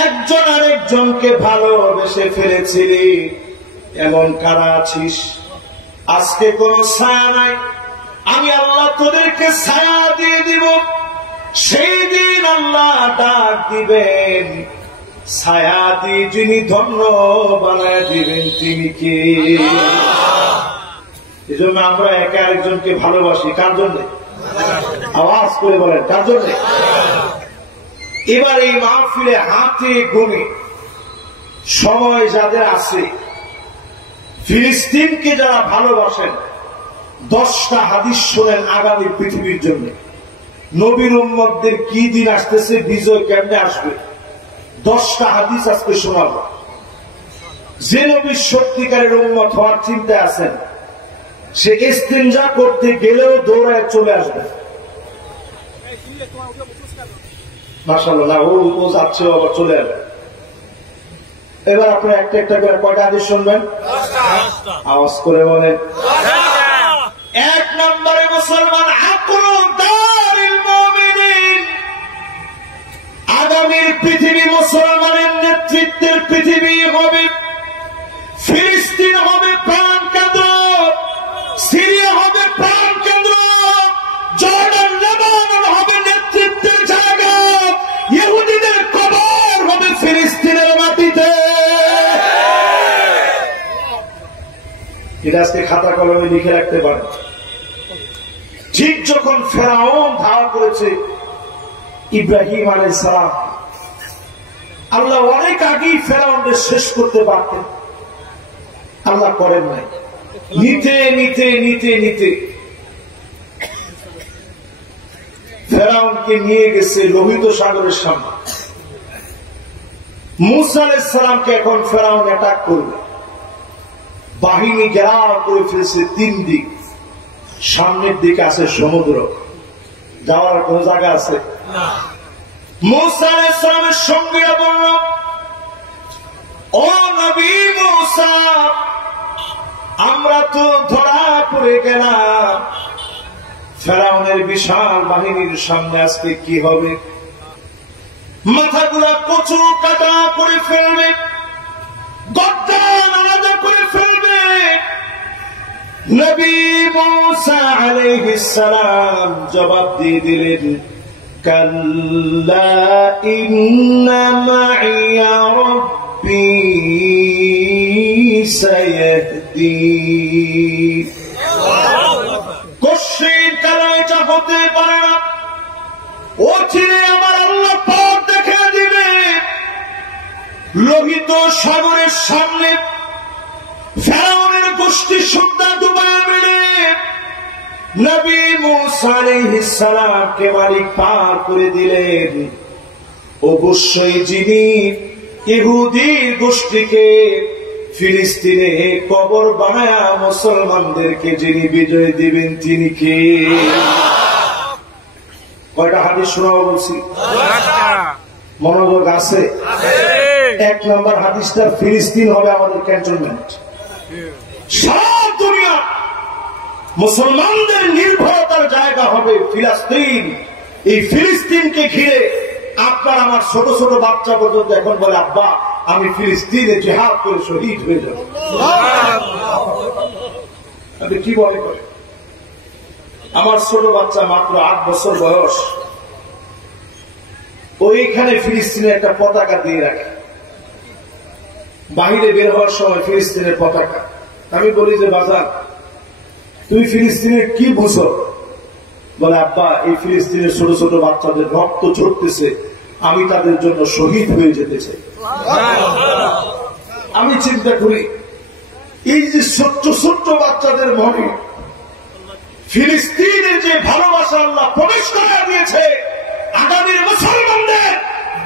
একজন আরেকজনকে ভালোবেসে ফেলেছিলি, এমন কারা আছিস? আজকে কোন ছায়া নাই, আমি আল্লাহ তোদেরকে ছায়া দিয়ে দিব। সেই দিন আল্লাহ ডাক দিবেন, ছায়া দিয়ে যিনি ধন্য বানায় দিবেন তিনি কে? এই জন্য আমরা একে আরেকজনকে ভালোবাসি। কার জন্য? আওয়াজ করে বলেন, কার জন্য? এবার এই মাহফিলে হাতে গুনে সময় যাদের আছে, ফিলিস্তিনকে যারা ভালোবাসেন, 10টা হাদিস শোনেন আগামী পৃথিবীর জন্য। নবীর উম্মতদের কি দিন আসতেছে, বিজয় কেমনে আসবে, 10টা হাদিস আজকে শোনাবো। যে নবীর সত্যিকারের উম্মত হওয়ার চিন্তায় আছেন, সে ইস্তিনজা করতে গেলেও দৌড়ায় চলে আসবে। মাশাআল্লাহ, না ও যাচ্ছে আবার চলে আসবে। এবার আপনারা একটা একটা করে কয়টা হাদিস শুনবেন? আওয়াজ করে বলেন। 1 নম্বরে মুসলমান আগামীর পৃথিবী মুসলমানের নেতৃত্বের পৃথিবী হবে। ফিলিস্তিন হবে প্রাণ কেন্দ্র, সিরিয়া হবে প্রাণ কেন্দ্র, জর্ডান লেবানন হবে নেতৃত্বের জায়গা, ইহুদিদের কবর হবে ফিলিস্তিনের মাটিতে। এটা আজকে খাতা কলমে লিখে রাখতে পারে। ঠিক যখন ফেরাউন ধাওয়া করেছে ইব্রাহিম আলাইহিস সালাম, আল্লাহ অনেক আগেই ফেরাউনকে শেষ করতে পারতেন, আল্লাহ করেন নাই। নিতে নিতে নিতে নিতে ফেরাউনকে নিয়ে গেছে লোহিত সাগরের সামনে। মূসা আলাইহিস সালামকে এখন ফেরাউন অ্যাটাক করবে। বাহিনী ঘেরাও করে ফেলছে 3 দিক। সামনের দিকে আছে সমুদ্র, যাওয়ার কোন জায়গা আছে না। মূসা আলাইহিস সালামের সঙ্গে বলল, ও নবী মূসা, আমরা তো ধরা পড়ে গেলাম, ফেরাউনের বিশাল বাহিনীর সামনে আজকে কি হবে? মাথাগুলা কচু কাটা করে ফেলবে, গর্দান আলাদা করে ফেলবে। নবী মূসা আলাইহিস সালাম জবাব দিয়ে দিলেন, কাল্লা ইন্না মাইয়া রাব্বী সায়াহদিন। কোশ্চিন কেন এটা হতে পারে না? ও ছেলে, আমার আল্লাহ পথ দেখে দিবে। লোহিত সাগরের সামনে ফেরাউনের গোষ্ঠী সুদ্ধা ডুবায় মেরে নবী মূসা আলাইহিস সালামকে মালিক পার করে দিলেন। অবশ্যই যিনি ইহুদি গোষ্ঠীকে ফিলিস্তিনে কবর বানায়া মুসলমানদেরকে যিনি বিজয় দিবেন তিনি কে? কয়টা হাদিস শোনাবো বলছি? মনোযোগ আছে? 1 নম্বর হাদিসটা, ফিলিস্তিন হবে আমাদের ক্যান্টনমেন্ট। সারা দুনিয়া মুসলমানদের নির্ভরতার জায়গা হবে ফিলিস্তিন। এই ফিলিস্তিনকে ঘিরে আপনার আমার ছোট ছোট বাচ্চা পর্যন্ত এখন বলে, আব্বা আমি ফিলিস্তিনে জিহাদ করে শহীদ হয়ে যাব। আপনি কি বলে করে? আমার ছোট বাচ্চা মাত্র 8 বছর বয়স, ওইখানে ফিলিস্তিনের একটা পতাকা দিয়ে রাখে, বাহিরে বের হওয়ার সময় ফিলিস্তিনের পতাকা। আমি বলি যে বাজার তুমি ফিলিস্তিনের কি বুঝো? বলে, আব্বা এই ফিলিস্তিনের ছোট ছোট বাচ্চাদের রক্ত ঝরতেছে, আমি তাদের জন্য শহীদ হয়ে যেতে চাই। আমি চিন্তা করি, এই যে ছোট্ট ছোট্ট বাচ্চাদের মনে ফিলিস্তিনের যে ভালোবাসা আল্লাহ প্রবেশ করে দিয়েছে, আগামী মুসলমানদের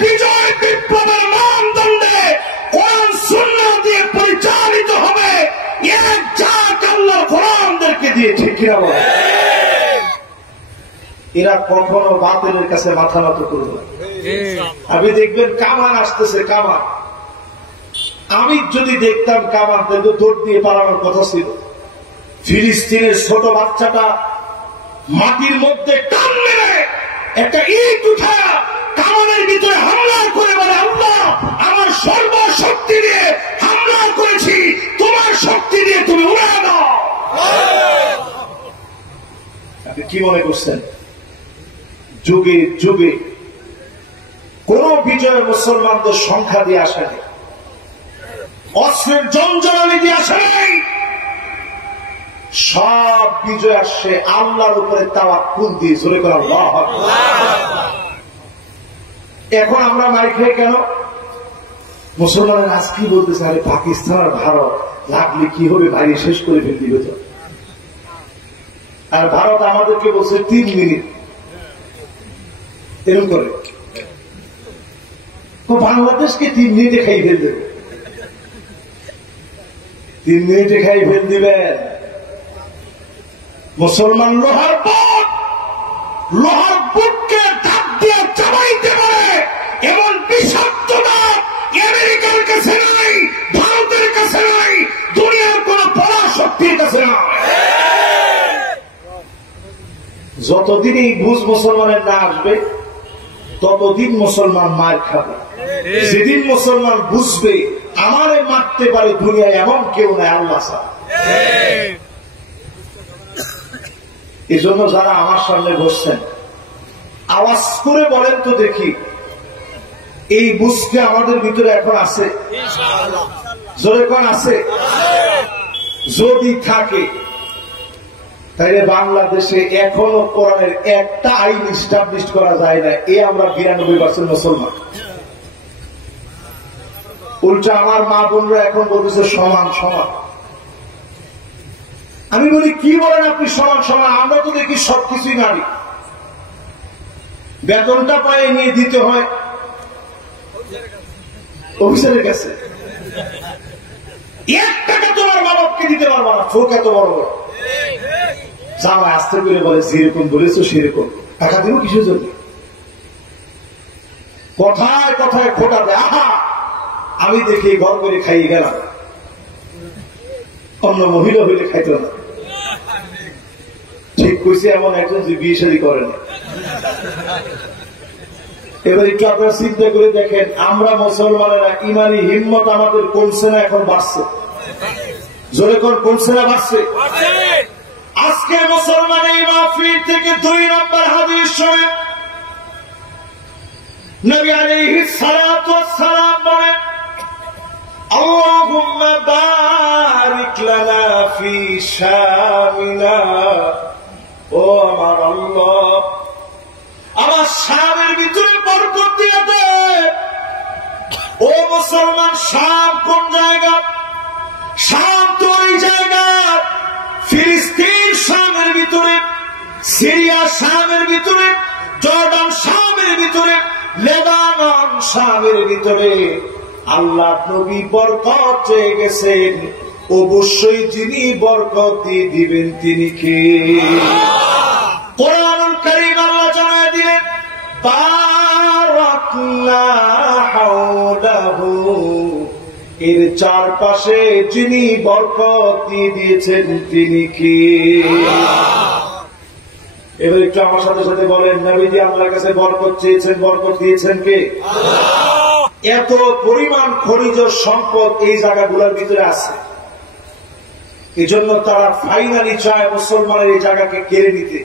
বিজয় বিপ্লবের মানদণ্ডে কোরআন সুন্নাহ দিয়ে পরিচালিত হবে, এক জাত আল্লাহ গোলামদেরকে দিয়ে। ঠিক কিনা বলে? এরা কখনো বাতিলের কাছে মাথা নত করবে না। আপনি দেখবেন কামান আসতেছে, কামান। আমি যদি দেখতাম কামান, কিন্তু দৌড় দিয়ে পালানোর কথা ছিল। ফিলিস্তিনের ছোট বাচ্চাটা মাটির মধ্যে টান মেরে একটা ইট উঠায়া কামানের ভিতরে হামলা করে বলে, আল্লাহ আমার সর্বশক্তি দিয়ে হামলা করেছি, তোমার শক্তি দিয়ে তুমি উড়া দাও। আপনি কি মনে করছেন? যুগে যুগে কোন বিজয় মুসলমানদের সংখ্যা দিয়ে আসেনি, অস্ত্রের জঞ্জনানি দিয়ে আসে নাই। সব বিজয় আসছে আল্লাহর উপরে তাওয়াক্কুল দিয়ে। জোরে করে আল্লাহু আকবার। এখন আমরা মারি খেয়ে কেন? মুসলমানের আজ কি বলতেছে, আরে পাকিস্তান আর ভারত লাগলে কি হবে, বাইরে শেষ করে ফেলতে হতো। আর ভারত আমাদেরকে বলছে 3 মিনিট এরকম করে। তো বাংলাদেশকে 3 মিনিটে খাই ফেল দেবে। 3 মিনিটে খাই ফেল দিবেন। মুসলমান লোহার বুককে ধাপ দিয়ে চাবাইতে পারে এমন বিষাক্ততা আমেরিকার কাছে নাই, ভারতের কাছে নাই, দুনিয়ার কোন পরাশক্তির কাছে নাই। যতদিন এই বুঝ মুসলমানের না আসবে ততদিন মুসলমান মার খাবে। যেদিন মুসলমান বুঝবে আমারে মারতে পারে দুনিয়ায় এমন কেউ নাই আল্লাহ ছাড়া। এই জন্য যারা আমার সামনে বসছেন আওয়াজ করে বলেন তো দেখি, এই বুঝকে আমাদের ভিতরে এখন আছে? জোরে কোন আছে? যদি থাকে তাইলে বাংলাদেশে এখনো কোরআনের একটা আইন এস্টাবলিশ করা যায় না। আমরা 92% মুসলমান। উল্টা আমার মা বোনরা এখন বলতেছে সমান সমান। আমি বলি কি বলেন আপনি সমান সমান? আমরা তো দেখি সবকিছুই নারী। বেতনটা পায়ে নিয়ে দিতে হয় অফিসারের কাছে। 1 টাকা তোমার মা বাপকে দিতে পারবো না, চোখ এত বড় বড়। যাও আস্তে করে বলে যেরকম বলেছো সেরকম। টাকা দেবো কিসের জন্য? কথায় কথায় খোটা দেয়। আহা, আমি দেখি ঘর করে খাইয়ে গেলাম, অন্য মহিলা হইলে খাইতো না। ঠিক কইছে এমন একজন যে বিয়ে শাদী করে না। এবার একটু আপনারা চিন্তা করে দেখেন, আমরা মুসলমানেরা ইমানি হিম্মত আমাদের কমছে না এখন বাড়ছে? জোরে কোন কমছে না বাড়ছে? আজকে মুসলমান এই মাহফিল থেকে 2 নম্বর হাদিস শুনে নবী আলাইহিস সালাতু ওয়াস সালাম বলেন, আল্লাহুম্মা বারিক লানা ফি শামিনা। ও আমার আল্লাহ, আমার শামের ভিতরে বরকত দিয়ে দে। ও মুসলমান, শাম কোন জায়গা? শাম তো ওই জায়গা, ফিলিস্তিন শামের ভিতরে, সিরিয়া শামের ভিতরে, জর্ডান শামের ভিতরে, লেবানন শামের ভিতরে। আল্লাহ নবী বরকত চেয়ে গেছেন, অবশ্যই যিনি বরকত দিয়ে দিবেন তিনি কে? কোরআনুল কারীম আল্লাহ জানায় দিলেন, বারাকনা হাওলাহু, এর চারপাশে যিনি বরকত দিয়ে দিয়েছেন তিনি কে? এবার একটু আমার সাথে সাথে বলেন, নবীজি আল্লাহর কাছে বরকত চেয়েছেন, বরকত দিয়েছেন কে? এত পরিমাণ খনিজ সম্পদ এই জায়গাগুলোর ভিতরে আছে, এজন্য তারা ফাইনালি চায় মুসলমানের এই জায়গাকে কেড়ে নিতে,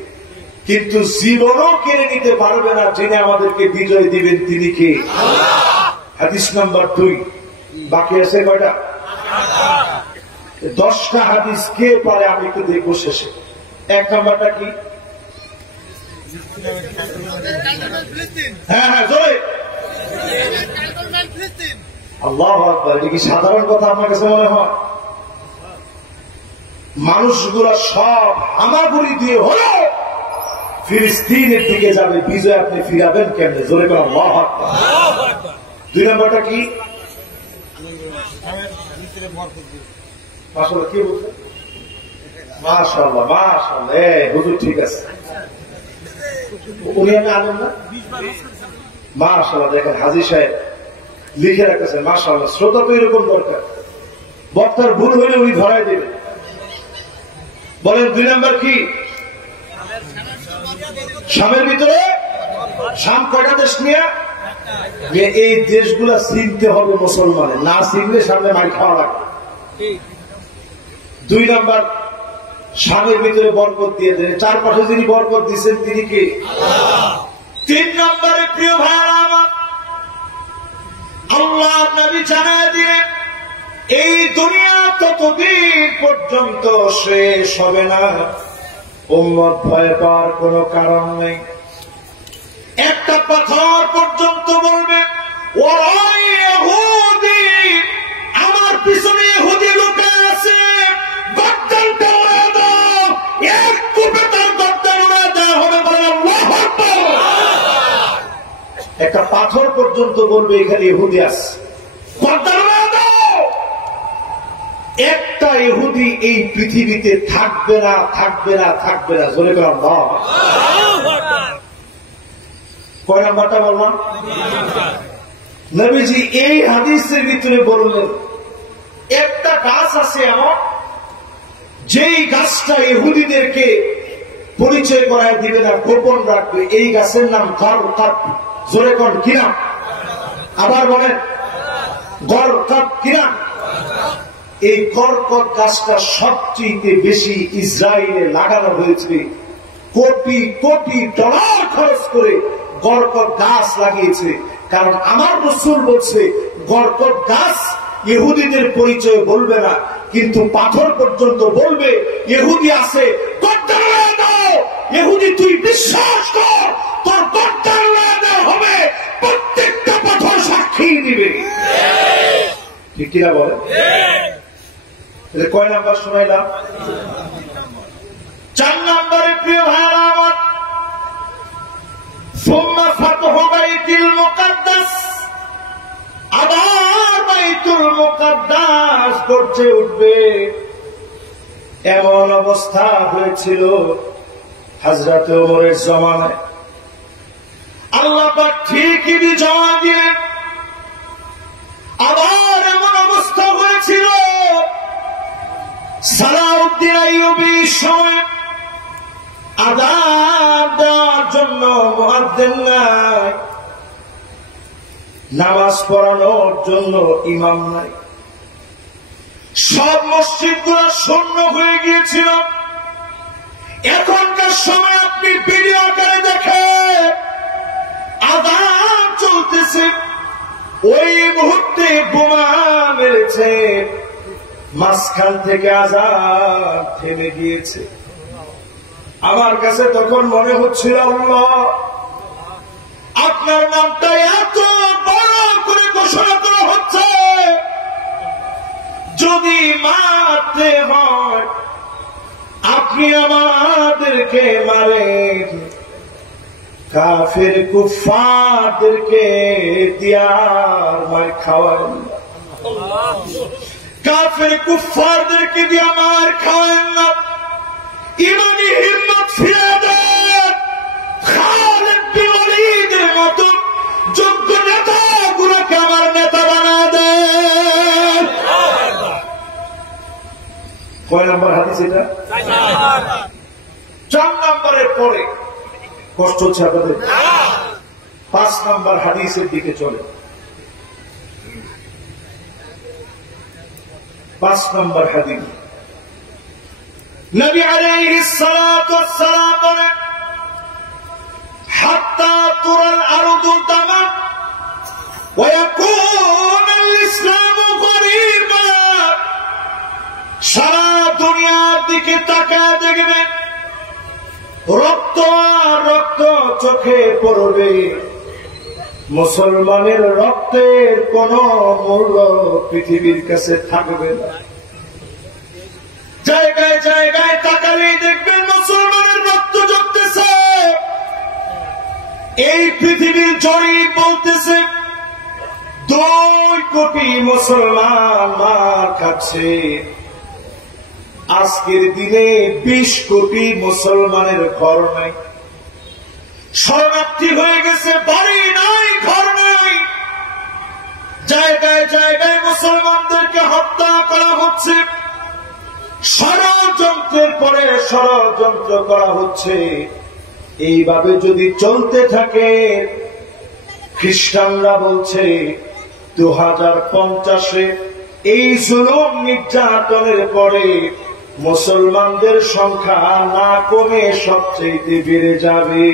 কিন্তু জীবনও কেড়ে নিতে পারবে না। যিনি আমাদেরকে বিজয় দিবেন তিনি কে? হাদিস নাম্বার 2। বাকি আছে কয়টা? 10টা হাদিস কে পারে আমি একটু দেখবো শেষে। 1 নাম্বারটা কি? হ্যাঁ হ্যাঁ, জোরে আল্লাহু আকবার। এটা কি সাধারণ কথা আপনার কাছে মনে হয়? মানুষগুলো সব হামাগুড়ি দিয়ে হলো ফিলিস্তিনের দিকে যাবে, বিজয় আপনি ফিরাবেন কেমনে? জোরে করে আল্লাহু আকবার। 2 নম্বরটা কি? মাশাআল্লাহ, কি বলছেন? মাশাআল্লাহ মাশাআল্লাহ, হুজুর ঠিক আছে। উনি আমি আলেম না? মাশাআল্লাহ, দেখেন হাজী সাহেব লিখে রাখতেছেন। মাশাআল্লাহ, শ্রোতা তো এরকম দরকার। বক্তার ভুল হলে উনি ধরাই দেবেন। বলেন 2 নম্বর কি? শামের ভিতরে। শাম কয়টা দেশ নিয়ে? এই দেশগুলা চিনতে হবে মুসলমানের, না চিনলে সামনে মার খাওয়া লাগবে। 2 নম্বর, শামের ভিতরে বরকত দিয়ে দেন, চারপাশে যিনি বরকত দিচ্ছেন তিনি কে? 3 নম্বরে প্রিয় ভাইরা আমার, আল্লাহ নবী জানায় দিলেন, এই দুনিয়া ততদিন পর্যন্ত শেষ হবে না, উম্মত ভয় পাওয়ার কোন কারণ নেই। একটা পাথর পর্যন্ত বলবে, ওই ইহুদি, আমার পিছনে ইহুদি লোকে আছে, গর্দানটা উড়ে দাও, এক কূপে তার গর্দান উড়ে দেওয়া হবে। বলে আল্লাহু আকবার। একটা পাথর পর্যন্ত বলবে এখানে ইহুদি আছে, গর্দান উড়ে দাও। একটা ইহুদি এই পৃথিবীতে থাকবে না, থাকবে না, থাকবে না। জোরে করে আল্লাহু আকবার। কয় নাম্বারটা বললাম? নবীজি এই হাদিসের ভিতরে বললেন, একটা গাছ আছে এমন, যেই গাছটা ইহুদিদেরকে পরিচয় করায় দিবে না, গোপন রাখবে। এই গাছের নাম গরকাত। জোরে কোন কি নাম? আবার বলেন, গরকাত কি নাম? এই গরকত গাছটা সবচেয়ে বেশি ইসরায়েলে লাগানো হয়েছে। কোটি কোটি ডলার খরচ করে গরকত গাছ লাগিয়েছে। কারণ আমার রাসূল বলছে, গরকত গাছ ইহুদিদের পরিচয় বলবে না, কিন্তু পাথর পর্যন্ত বলবে ইহুদি আছে, গর্দান উড়িয়ে দাও। ইহুদি তুই বিশ্বাস কর, তোর গর্দান উড়িয়ে দেওয়া হবে, প্রত্যেকটা পাথর সাক্ষী দিবে। ঠিক কিনা বলে? কয় নাম্বার শোনাইলাম? 4 নম্বরে প্রিয় ভাইরা আমার, সুম্মা ফাতহু বাইতুল মুকাদ্দাস, আবার বাইতুল মুকাদ্দাস গর্জে উঠবে। এমন অবস্থা হয়েছিল হযরত ওমরের জামানায়। আল্লাহ পাক ঠিকই বিজয় দিলেন। আবার এমন অবস্থা হয়েছিল সালাউদ্দিন আইয়ুবীর সময় আযান দেওয়ার জন্য মুয়াজ্জিন নাই, নামাজ পড়ানোর জন্য ইমাম নাই। সব মসজিদগুলো শূন্য হয়ে গিয়েছিল। এখনকার সময় আপনি ভিডিও আকারে দেখেন আযান চলতেছে, ওই মুহূর্তে বোমা মেরেছে, মাঝখান থেকে আযান থেমে গিয়েছে। আমার কাছে তখন মনে হচ্ছিল, আল্লাহ আপনার নামটা এত বড় করে ঘোষণা করা হচ্ছে, যদি মারতে হয় আপনি আমাদেরকে মারেন, কাফের কুফফারদেরকে দিয়ার মার খাওয়ান, কাফের কুফফারদেরকে দিয়া মার খাওয়ান না। ইমানি হিম্মত ফিরে দেন, খালিদ বিন ওয়ালিদের মতো যোগ্য নেতাগুলোকে আমার নেতা বানা দেন। কয় নম্বর হাদিস এটা? 4 নম্বরের পরে কষ্ট হচ্ছে আপনাদের? 5 নম্বর হাদিসের দিকে চলে। 5 নম্বর হাদিস, নবী আলাইহিস সালাতু ওয়াস সালাম বলেন, হাত্তা তুরাল আরদু তামাম ওয়া ইয়াকুনুল ইসলামু গরীবা। সারা দুনিয়ার দিকে তাকায় দেখবেন রক্ত আর রক্ত চোখে পড়বে, মুসলমানের রক্তের কোন মূল্য পৃথিবীর কাছে থাকবে না। জায়গায় জায়গায় তাকালেই দেখবেন মুসলমানের রক্ত ঝরতেছে। এই পৃথিবীর জরিপ বলতেছে 2 কোটি মুসলমান মার খাচ্ছে। আজকের দিনে 20 কোটি মুসলমানের ঘর নাই, শরণার্থী হয়ে গেছে, বাড়ি নাই, ঘর নাই। জায়গায় জায়গায় মুসলমানদেরকে হত্যা করা হচ্ছে, ষড়যন্ত্রের পরে ষড়যন্ত্র করা হচ্ছে। এইভাবে যদি চলতে থাকে, খ্রিস্টানরা বলছে 2050-এ এই জুলুম নির্যাতনের পরে মুসলমানদের সংখ্যা না কমে সবচেয়ে বেড়ে যাবে।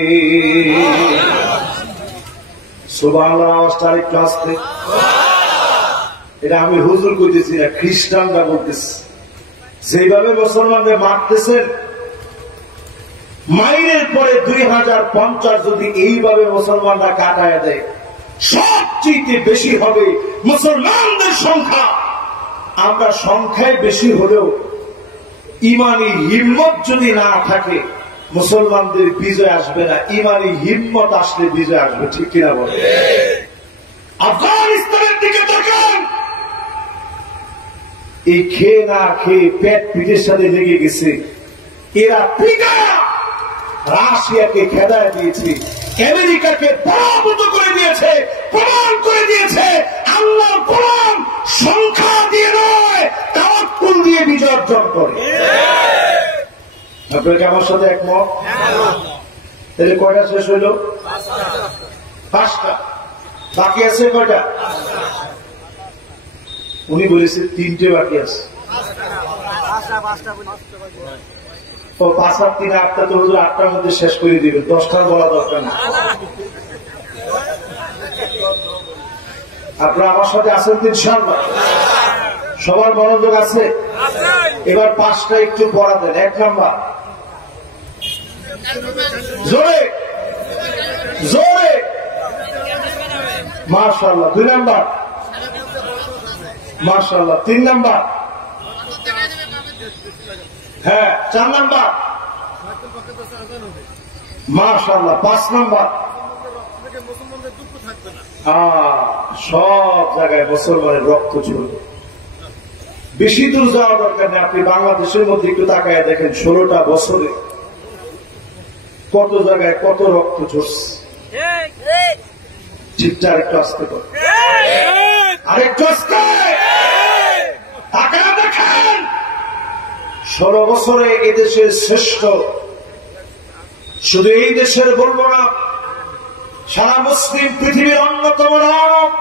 সুবহানাল্লাহ, আওয়াজটা একটু আসতে। এটা আমি হুজুর কইতেছি না, খ্রিস্টানরা বলতেছে। যেভাবে মুসলমানদের মারতেছেন, মাইনের পরে 2050 যদি এইভাবে মুসলমানরা কাটায় দেয়, সবচেয়ে বেশি হবে মুসলমানদের সংখ্যা। আমরা সংখ্যায় বেশি হলেও ইমানি হিম্মত যদি না থাকে, মুসলমানদের বিজয় আসবে না। ইমানি হিম্মত আসলে বিজয় আসবে, ঠিক কিনা বলে? আফগানিস্তানের দিকে তাকান, এই খেয়ে না খেয়ে পেট পিঠের সাথে লেগে গেছে। এরা পিটা রাশিয়াকে খেদায় দিয়েছে, আমেরিকাকে পরাভূত করে দিয়েছে, প্রমাণ করে দিয়েছে আল্লাহর কোরআন সংখ্যা দিয়ে নয়, তাওয়াক্কুল দিয়ে বিজয় অর্জন করে। আপনারা কি আমার সাথে একমত? তাহলে কয়টা শেষ হইল? 5টা। বাকি আছে কয়টা? উনি বলেছে 3টে বাকি আছে। 5 আর 3 8টা, তো 8টার মধ্যে শেষ করে দিবেন, 10টার বলা দরকার না। আপনারা আমার সাথে আছেন তো ইনশাআল্লাহ? সবার মনোযোগ আছে? এবার 5টা একটু পড়া দেন। 1 নাম্বার, জোরে জোরে, মাশাআল্লাহ। 2 নাম্বার, মাশাআল্লাহ। 3 নাম্বার, হ্যাঁ 4 নাম্বার, মাশাআল্লাহ। 5 নাম্বার, সব জায়গায় মুসলমানের রক্ত ঝরবে। বেশি দূর যাওয়া দরকার নেই, আপনি বাংলাদেশের মধ্যে একটু তাকায় দেখেন 16টা বছরে কত জায়গায় কত রক্ত ঝরছে। ঠিকটা আরেকটু আসতে পারে, আরেকটু আসতে তাকায় দেখেন 16 বছরে এদেশের শ্রেষ্ঠ, শুধু এই দেশের বলবো না, সারা মুসলিম পৃথিবীর অন্যতম নায়ক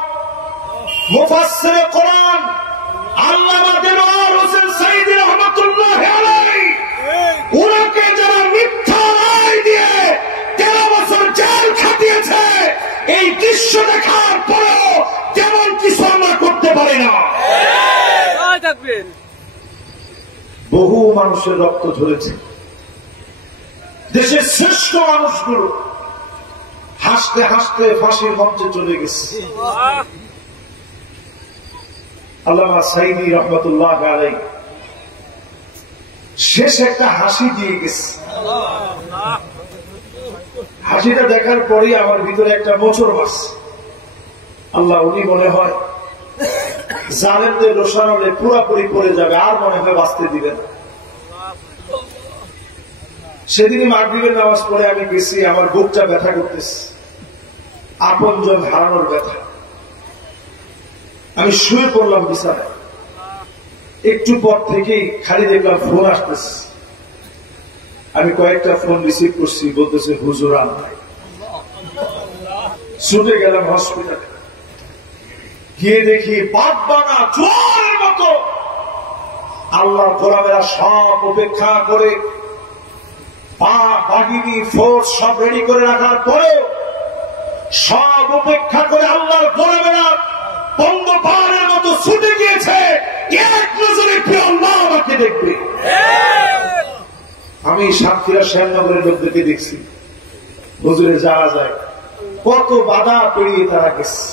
মুফাসসিরে কোরআন আল্লামা দেলোয়ার হোসেন সাঈদী রাহমাতুল্লাহি আলাইহি, ওনাকে যারা মিথ্যা রায় দিয়ে 13 বছর জেল খাটিয়েছে, এই দৃশ্য দেখার পরেও তেমন কিছু আমরা করতে পারি না। বহু মানুষের রক্ত ঝরেছে, দেশের শ্রেষ্ঠ মানুষগুলো হাসতে হাসতে ফাঁসির মঞ্চে চলে গেছে। আল্লামা সাঈদী রাহমাতুল্লাহি আলাইহি শেষ একটা হাসি দিয়ে গেছে। হাসিটা দেখার পরেই আমার ভিতরে একটা মোচড় মারছে। আল্লাহ, উনি মনে হয় জালেমদের রোশানলে পুরাপুরি পড়ে যাবে, আর মনে হয় বাঁচতে দিবেন। সেদিনই মাগরিবের নামাজ পড়ে আমি গেছি, আমার বুকটা ব্যথা করতেছে, আপনজন হারানোর ব্যথা। আমি শুয়ে পড়লাম বিছানায়, একটু পর থেকেই খালি দেখলাম ফোন আসতেছে। আমি কয়েকটা ফোন রিসিভ করছি, বলতেছে হুজুর নাই। ছুটে গেলাম হসপিটালে, গিয়ে দেখি বাদবানা জোয়ারের মতো আল্লাহর গোলামেরা সব উপেক্ষা করে বাহিনী ফোর্স সব রেডি করে রাখার পরে সব উপেক্ষা করে আল্লাহর গোলামেরা বন্ধ পাহাড়ের মতো ছুটে গিয়েছে। এক নজরে প্রিয় আল্লাহ আমাকে দেখবে। আমি সাতক্ষীরা শ্যামনগরের লোকদেরকে দেখছি, হুজুরে যাওয়া যায়, কত বাধা পেরিয়ে তারা গেছে।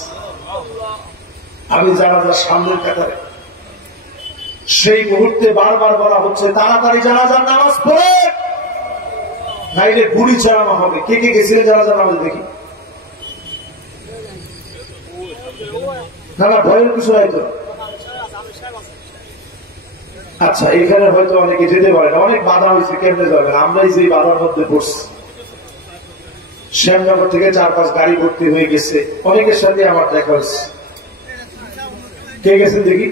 আমি জানাজার সামনের কাতারে, সেই মুহূর্তে বারবার বলা হচ্ছে তাড়াতাড়ি জানাজার নামাজ পড়ে, নাইলে গুলি চালানো হবে। কে কে গেছিলেন জানাজার নামাজ? দেখি না, ভয়ের কিছু নাই তো। আচ্ছা, এখানে হয়তো অনেকে যেতে পারে না, অনেক বাধা হয়েছে, কেমনে যাবেন? আমরাই যে বাধার মধ্যে পড়ছি। শ্যামনগর থেকে 4-5 গাড়ি ভর্তি হয়ে গেছে, অনেকের সাথে আমার দেখা হয়েছে। কে গেছেন দেখি?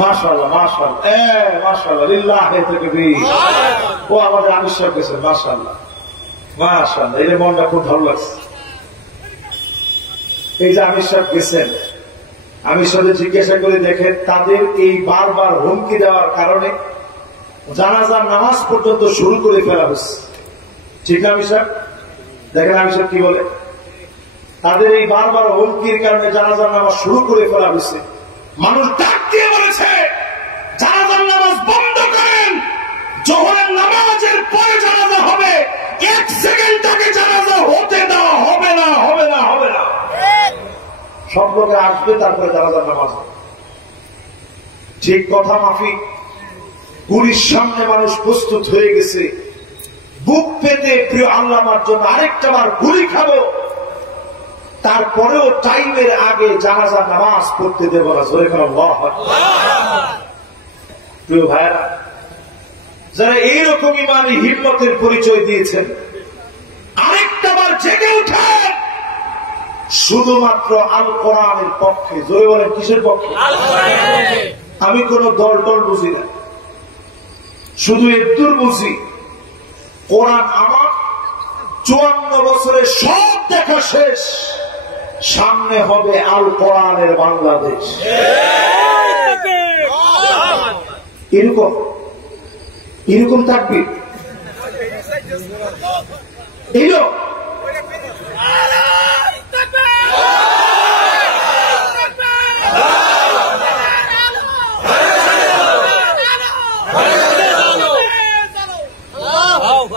মাশাআল্লাহ, মাশাআল্লাহ, মাশাআল্লাহ, লিল্লাহি তাকবীর। ও আমাদের আমির সাহেব গেছেন, মাশাআল্লাহ, মাশাআল্লাহ, এই মনটা খুব ভালো লাগছে। এই যে আমির সাহেব গেছেন, আমির সাহেব জিজ্ঞাসা করে দেখেন, তাদের এই বারবার হুমকি দেওয়ার কারণে জানাজার নামাজ পর্যন্ত শুরু করে ফেলা হচ্ছে। ঠিক না আমির সাহেব? দেখেন আমির সাহেব কি বলে, তাদের এই বারবার হুমকির কারণে জানাজার নামাজ শুরু করে ফেলা হয়েছে। মানুষ ডাক দিয়ে বলেছে জানাজার নামাজ বন্ধ করেন, জোহরের নামাজের পরে জানাজা হবে, 1 সেকেন্ড আগে জানাজা হতে দেওয়া হবে না, হবে না, হবে না। সব লোকে আসবে, তারপরে জানাজার নামাজ হবে। ঠিক কথা মাফিক গুলির সামনে মানুষ প্রস্তুত হয়ে গেছে, বুক পেতে প্রিয় আল্লামার জন্য আরেকটা বার গুলি খাবো, তারপরেও টাইমের আগে জানাজার নামাজ পড়তে দেব না। জোরে করে আল্লাহু আকবার। প্রিয় ভাইরা, যারা এইরকম ইমানি হিম্মতের পরিচয় দিয়েছেন, আরেকটা বার জেগে উঠেন, শুধুমাত্র আল কোরআনের পক্ষে। জোরে বলেন, কিসের পক্ষে? আমি কোন দল টল বুঝি না, শুধু একদূর বুঝি, কোরআন আমার 54 বছরে সব দেখা শেষ, সামনে হবে আল কোরআনের বাংলাদেশ। এরকম এরকম থাকবে, এরকম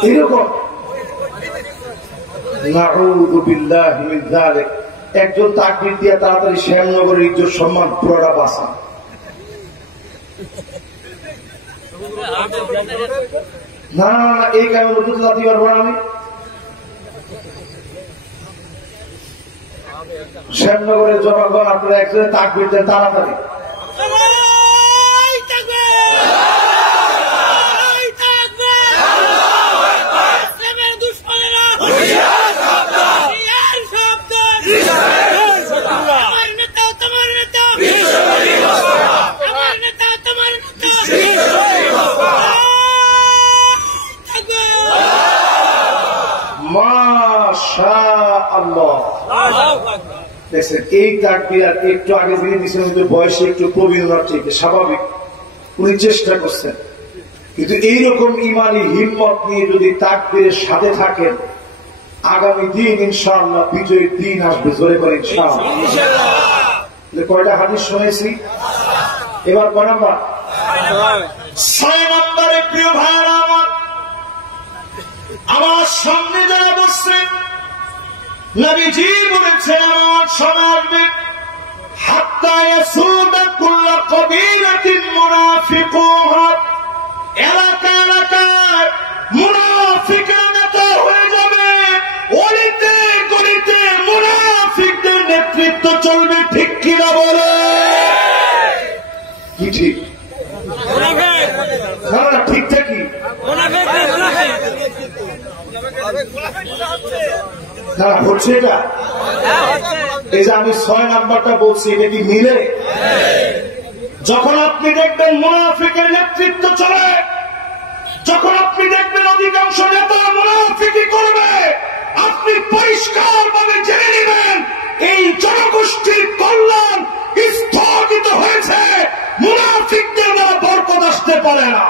এরকম। নাউযু বিল্লাহি মিন যালিক। একজন তাকবীর দিয়ে তাড়াতাড়ি শ্যামনগরের ইজ্জত সম্মান পুরোটা বাঁচান। না না না, এই কারণে তো জাতি পারবো না আমি। শ্যামনগরের জনগণ আপনারা একজনে তাকবীর দেন তাড়াতাড়ি। দেখছেন এই তাকবীর আর একটু আগে যিনি দিচ্ছেন বয়সে একটু প্রবীণ ঠিক স্বাভাবিক, উনি চেষ্টা করছেন, কিন্তু এইরকম ইমানি হিম্মত নিয়ে যদি তাকবীরের সাথে থাকেন আগামী দিন ইনশাআল্লাহ বিজয়ের দিন আসবে। জোরে করে ইনশাআল্লাহ। কয়টা হাদিস শুনেছি, এবার কয় নাম্বার? 6 নম্বরে প্রিয় ভাইরা আমার সামনে যারা বসছেন নবীজি বলেছেন আমার সময় আসবে হাত্তা ইয়াসুদা কুল্লা কবিলাতিন মুনাফিকুহা, এলাকা এলাকায় মুনাফিকের নেতা হয়ে যাবে, অলিতে গলিতে মুনাফিকদের নেতৃত্ব চলবে। ঠিক কিনা বলে? কি ঠিক? না না, ঠিকটা কি? না হচ্ছে এটা। এই যে আমি 6 নাম্বারটা বলছি, এটা কি মিলে? যখন আপনি দেখবেন মুনাফিকের নেতৃত্ব চলে, যখন আপনি দেখবেন অধিকাংশ নেতা মুনাফিকি করবে, আপনি পরিষ্কার ভাবে জেনে নেবেন এই জনগোষ্ঠীর কল্যাণ স্থগিত হয়েছে। মুনাফিকদের দ্বারা বরকত আসতে পারে না।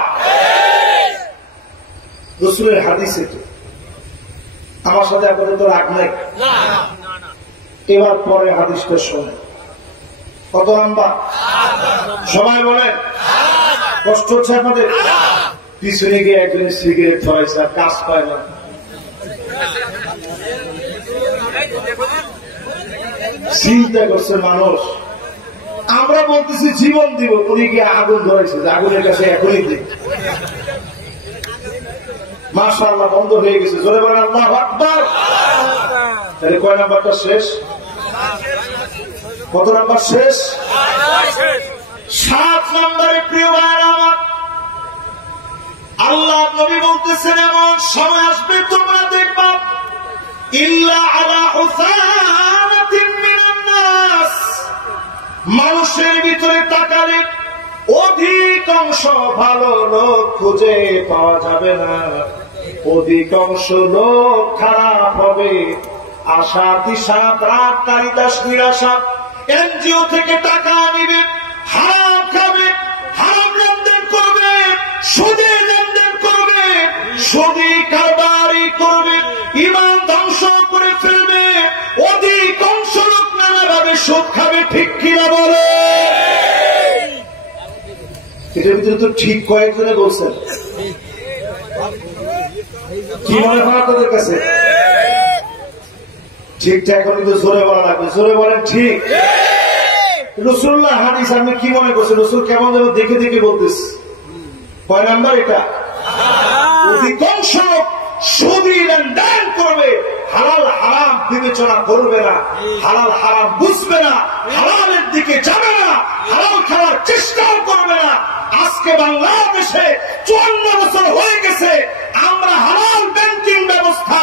রাসূলের হাদিসে তো আমার সাথে আপাতত রাগ নাই। এবার পরে হাদিসটা শোনে। কত নাম্বার? সবাই বলেন। কষ্ট হচ্ছে আপনাদের? পিছনে গিয়ে একজন সিগারেট ধরাইছে আর কাজ পায় না। চিন্তা করছে মানুষ। আমরা বলতেছি জীবন দিব, উনি গিয়ে আগুন ধরাইছে, আগুনের কাছে এখনই দিই। মাশাআল্লাহ, বন্ধ হয়ে গেছে। জোরে বলেন আল্লাহু আকবার। তাহলে কয় নাম্বারটা শেষ? কত নাম্বার শেষ? 7 নম্বরে প্রিয় ভাইরা আমার আল্লাহ নবী বলতেছেন এমন সময় আসবে তোমরা দেখবা ইল্লা আলা হুসানাতিন মিনান নাস, মানুষের ভিতরে তাকালে অধিকাংশ ভালো লোক খুঁজে পাওয়া যাবে না, অধিকাংশ লোক খারাপ হবে। আশা দিশা রাগ কারিদাস নিরাশা, এনজিও থেকে টাকা নিবে, হারাম খাবে, হারাম লেনদেন করবে, সুদে লেনদেন করবে, সুদী কারবারি করবে, ঈমান ধ্বংস করে ফেলবে। অধিকাংশ লোক নানাভাবে সুদ খাবে। ঠিক কিনা বলে? এটার ভিতরে তো ঠিক কয়েকজনে বলছেন। কি মনে হয় আপনাদের কাছে? ঠিকটা এখন কিন্তু জোরে বলা লাগবে। জোরে বলেন ঠিক। রাসূলুল্লাহ হাদিস আপনি কি মনে করছেন? রাসূল কেমন যেন দেখে দেখে বলতেছে। কয় নাম্বার এটা? অধিকাংশ সুদী লেনদেন করবে, হালাল হারাম বিবেচনা করবে না, হালাল হারাম বুঝবে না, হালালের দিকে যাবে না, হালাল খাওয়ার চেষ্টাও করবে না। আজকে বাংলাদেশে 54 বছর হয়ে গেছে আমরা হালাল ব্যাংকিং ব্যবস্থা,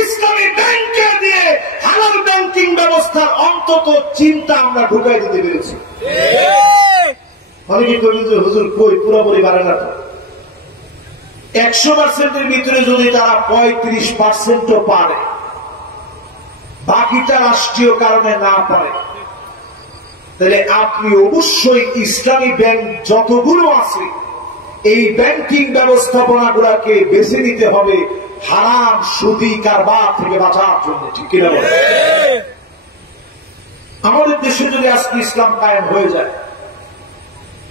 ইসলামী ব্যাংকে দিয়ে হালাল ব্যাংকিং ব্যবস্থার অন্তত চিন্তা আমরা ঢুকাই দিতে পেরেছি। অনেকে কইলেন যে হুজুর কই পুরোপুরি বাড়ে না তো। 100%-এর ভিতরে যদি তারা 35%ও পারে, বাকিটা রাষ্ট্রীয় কারণে না পারে, তাহলে আপনি অবশ্যই ইসলামী ব্যাংক যতগুলো আছে এই ব্যাংকিং ব্যবস্থাপনাগুলোকে বেছে নিতে হবে হারাম সুদী কারবার থেকে বাঁচার জন্য। ঠিক কিনা বলেন? আমাদের দেশে যদি আজকে ইসলাম কায়েম হয়ে যায়,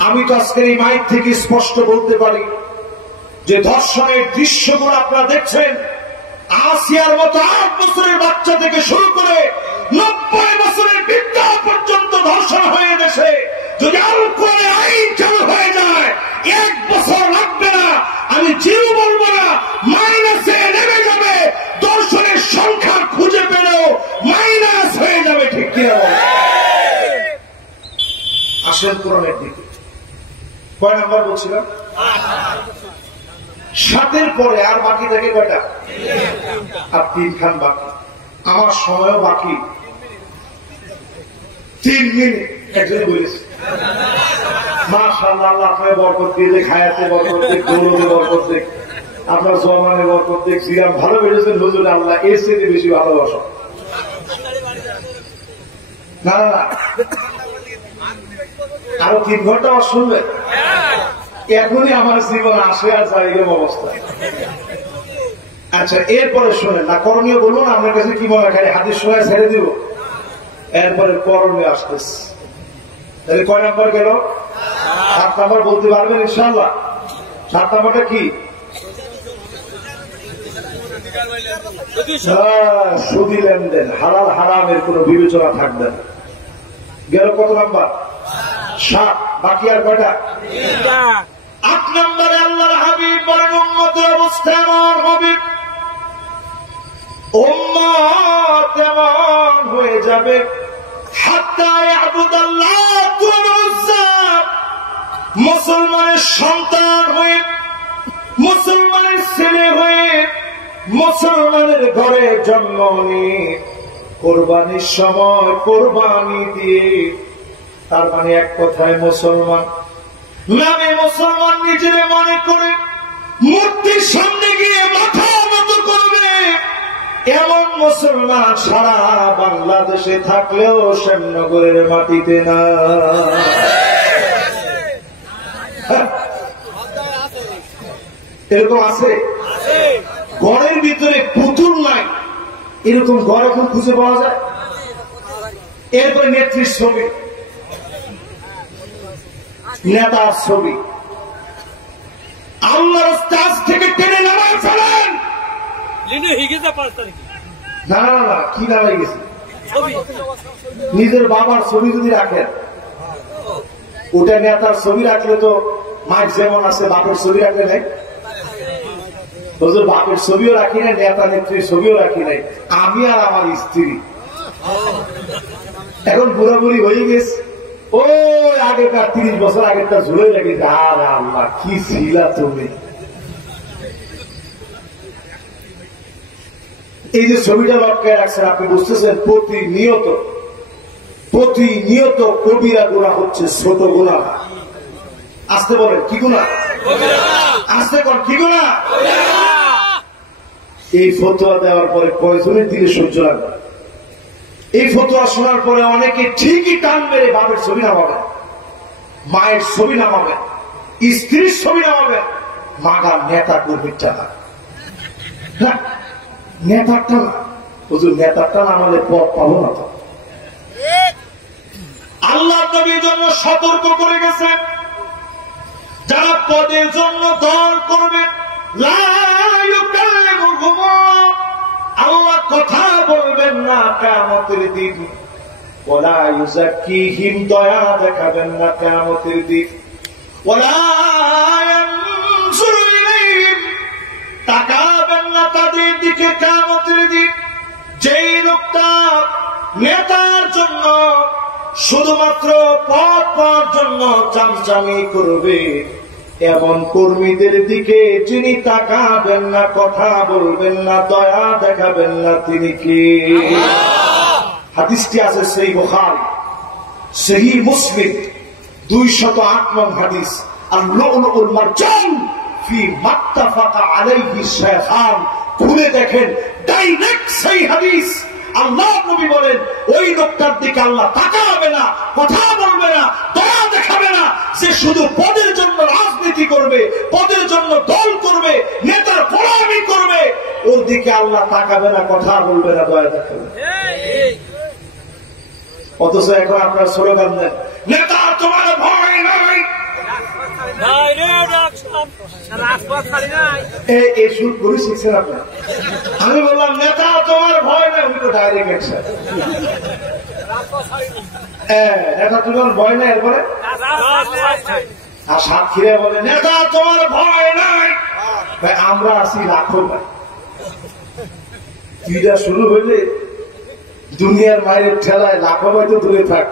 আমি তো আজকের এই মাইক থেকে স্পষ্ট বলতে পারি যে ধর্ষণের দৃশ্যগুলো আপনারা দেখছেন, আসিয়ার মতো 8 বছরের বাচ্চা থেকে শুরু করে 90 বছরের বৃদ্ধ পর্যন্ত ধর্ষণ হয়ে গেছে। যদি আল কোরআনের আইন চালু হয়ে যায় 1 বছর লাগবে না, আমি জিরো বলবো না, মাইনাসে নেমে যাবে। ধর্ষণের সংখ্যা খুঁজে পেলেও মাইনাস হয়ে যাবে। ঠিক কিনা? আসেন কোরআনের দিকে। কয় নাম্বার বলছিলাম? 7 পরে আর বাকি থাকে কয়টা? আর 3 খান বাকি। আমার সময়ও বাকি 3 মিনিট। একজনে বলেছে মাশাআল্লাহ, আল্লাহ আপনার বরকত দিয়ে দেখ, হায়াতে বরকত দেখ, দৌলতে বরকত দেখ, আপনার জমানে বরকত দেখ, সিরাম ভালো বেড়েছেন হুজুর, আল্লাহ এর চেয়ে বেশি ভালোবাসা। না না, আরো 3 ঘন্টা আমার শুনবে। এখনই আমার জীবন আসে আর যায় এরকম অবস্থা। আচ্ছা, এরপরে শোনেন না, করণীয় বলবো না, আপনার কাছে কি মনে হয় হাদিস সময় ছেড়ে দিব। এরপরে করণীয় আসতেছে। তাহলে কয় নাম্বার গেল? 7 নাম্বার বলতে পারবেন ইনশাআল্লাহ? 7 নাম্বারটা কি? সুদি লেনদেন, হালাল হারামের কোন বিবেচনা থাকবে না। গেল কত নাম্বার? 7। বাকি আর কয়টা? 8 নম্বরে আল্লাহর হাবিব বলেন উম্মতের অবস্থা এমন হবে, উম্মত এমন হয়ে যাবে হাত্তা ইয়াবুদাল্লাহ মুসলমানের সন্তান হয়ে, মুসলমানের ছেলে হয়ে, মুসলমানের ঘরে জন্ম নিয়ে কোরবানির সময় কোরবানি দিয়ে, তার মানে এক কথায় মুসলমান নামে মুসলমান নিজের মনে করে মূর্তির সামনে গিয়ে মাথা নত করবে, এমন মুসলমান সারা বাংলাদেশে থাকলেও শ্যামনগরের মাটিতে না। এরকম আছে? ঘরের ভিতরে পুতুল নাই, এরকম ঘর এখন খুঁজে পাওয়া যায়? এরপরে নেত্রীর ছবি, নেতার ছবি, আল্লাহর কাছ থেকে টেনে নামায় ফেলেন। না না না, কি নামাই গেছে? নিজের বাবার ছবি যদি রাখেন, ওটা নেতার ছবি রাখলে তো মাইক যেমন আছে, বাপের ছবি রাখলে নাই। বাপের ছবিও রাখি নাই, নেতা নেত্রীর ছবিও রাখি নাই, আমি আর আমার স্ত্রী। এখন বুড়াবুড়ি হয়ে গেছে, ওই আগেকার 30 বছর আগেরটা ঝুলে লেগেছে। আর আল্লাহ কি ছিলা তুমি! এই যে ছবিটা লটকায় রাখছেন, আপনি বুঝতেছেন প্রতিনিয়ত কবিরা গুনাহ হচ্ছে, ছোট গুনাহ। আসতে বলেন কি গুনাহ? আসতে বলেন কি গুনাহ? এই ফতোয়া দেওয়ার পরে কয়জনের দিলে সহ্য লাগবে? এই ফতোয়া শোনার পরে অনেকে ঠিকই টান মেরে বাপের ছবি নামাবেন, মায়ের ছবি নামাবেন, স্ত্রীর ছবি নামাবেন, মাগার নেতা কর্মীর টানা। নেতার টানা, হুজুর নেতার টানা আমাদের পথ পাবো না তো। আল্লাহ নবীর জন্য সতর্ক করে গেছে, যারা পদের জন্য দল করবে, আল্লাহ কথা বলবেন না কিয়ামতের দিন, ওয়ালা ইউযাক্কিহিম, দয়া দেখাবেন না কিয়ামতের দিন, ওয়ালা ইয়ানজুরু ইলাইহিম, তাকাবেন না তাদের দিকে কিয়ামতের দিন। যেই লোকটা নেতার জন্য শুধুমাত্র পদ পাওয়ার জন্য চামচামি করবে, এমন কর্মীদের দিকে যিনি তাকাবেন না, কথা বলবেন না, দয়া দেখাবেন না, তিনি কে? হাদিসটি আছে সহিহ বুখারী, সহিহ মুসলিম 208 নং হাদিস। আল-লু'লুউল মারজান ফি মাত্তাফাকা আলাইহি শাইখান, খুলে দেখেন, ডাইরেক্ট সেই হাদিস। আল্লাহ নবী বলেন ওই লোকটার দিকে আল্লাহ তাকাবে না, কথা বলবে না, দয়া দেখাবে না, সে শুধু পদের জন্য রাজনীতি করবে, পদের জন্য দল করবে, নেতার গোলামি করবে, ওর দিকে আল্লাহ তাকাবে না, কথা বলবে না, দয়া দেখাবে। অথচ এখন আপনার স্লোগান দেন, নেতা তোমার ভয় নাই। এই সুর করে শিখছেন আপনার। আমি বললাম নেতা তোমার ভয় নাই, উনি তো ডাইরেক্ট অ্যাকশন। নেতা তোমার ভয় নাই, এরপরে আর সাতক্ষীরা বলে নেতা তোমার ভয় নাই, ভাই আমরা আছি লাখো ভাই। তুইটা শুরু হইলে দুনিয়ার মায়ের ঠেলায় লাখো ভাই তো দূরে থাক,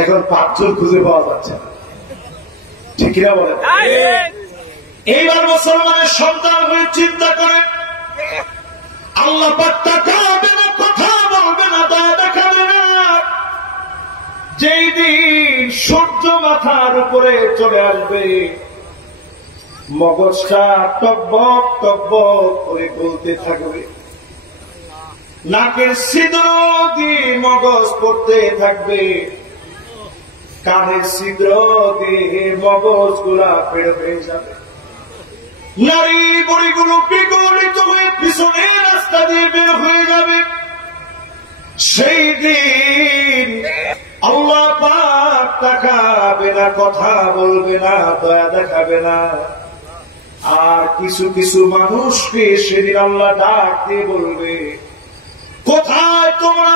এখন 5 জন খুঁজে পাওয়া যাচ্ছে না, ঠিক কিনা বলেন? এইবার মুসলমানের সন্তান হয়ে চিন্তা করে আল্লাহ পাক তাকাবে না, কথা বলবে না, দয়া দেখাবে না। যেই দিন সূর্য মাথার উপরে চলে আসবে, মগজটা টকবক টকবক করে বলতে থাকবে, নাকের ছিদ্র দিয়ে মগজ পড়তে থাকবে, কানের ছিদ্র দিয়ে মগজ গুলা বের হয়ে যাবে, নারী বড়িগুলো বিগলিত হয়ে পিছনের রাস্তা দিয়ে বের হয়ে যাবে। সেই দিন আল্লাহ পাক তাকাবে না, কথা বলবে না, দয়া দেখাবে না। আর কিছু কিছু মানুষকে সেদিন আল্লাহ ডাক দিয়ে বলবে, কোথায় তোমরা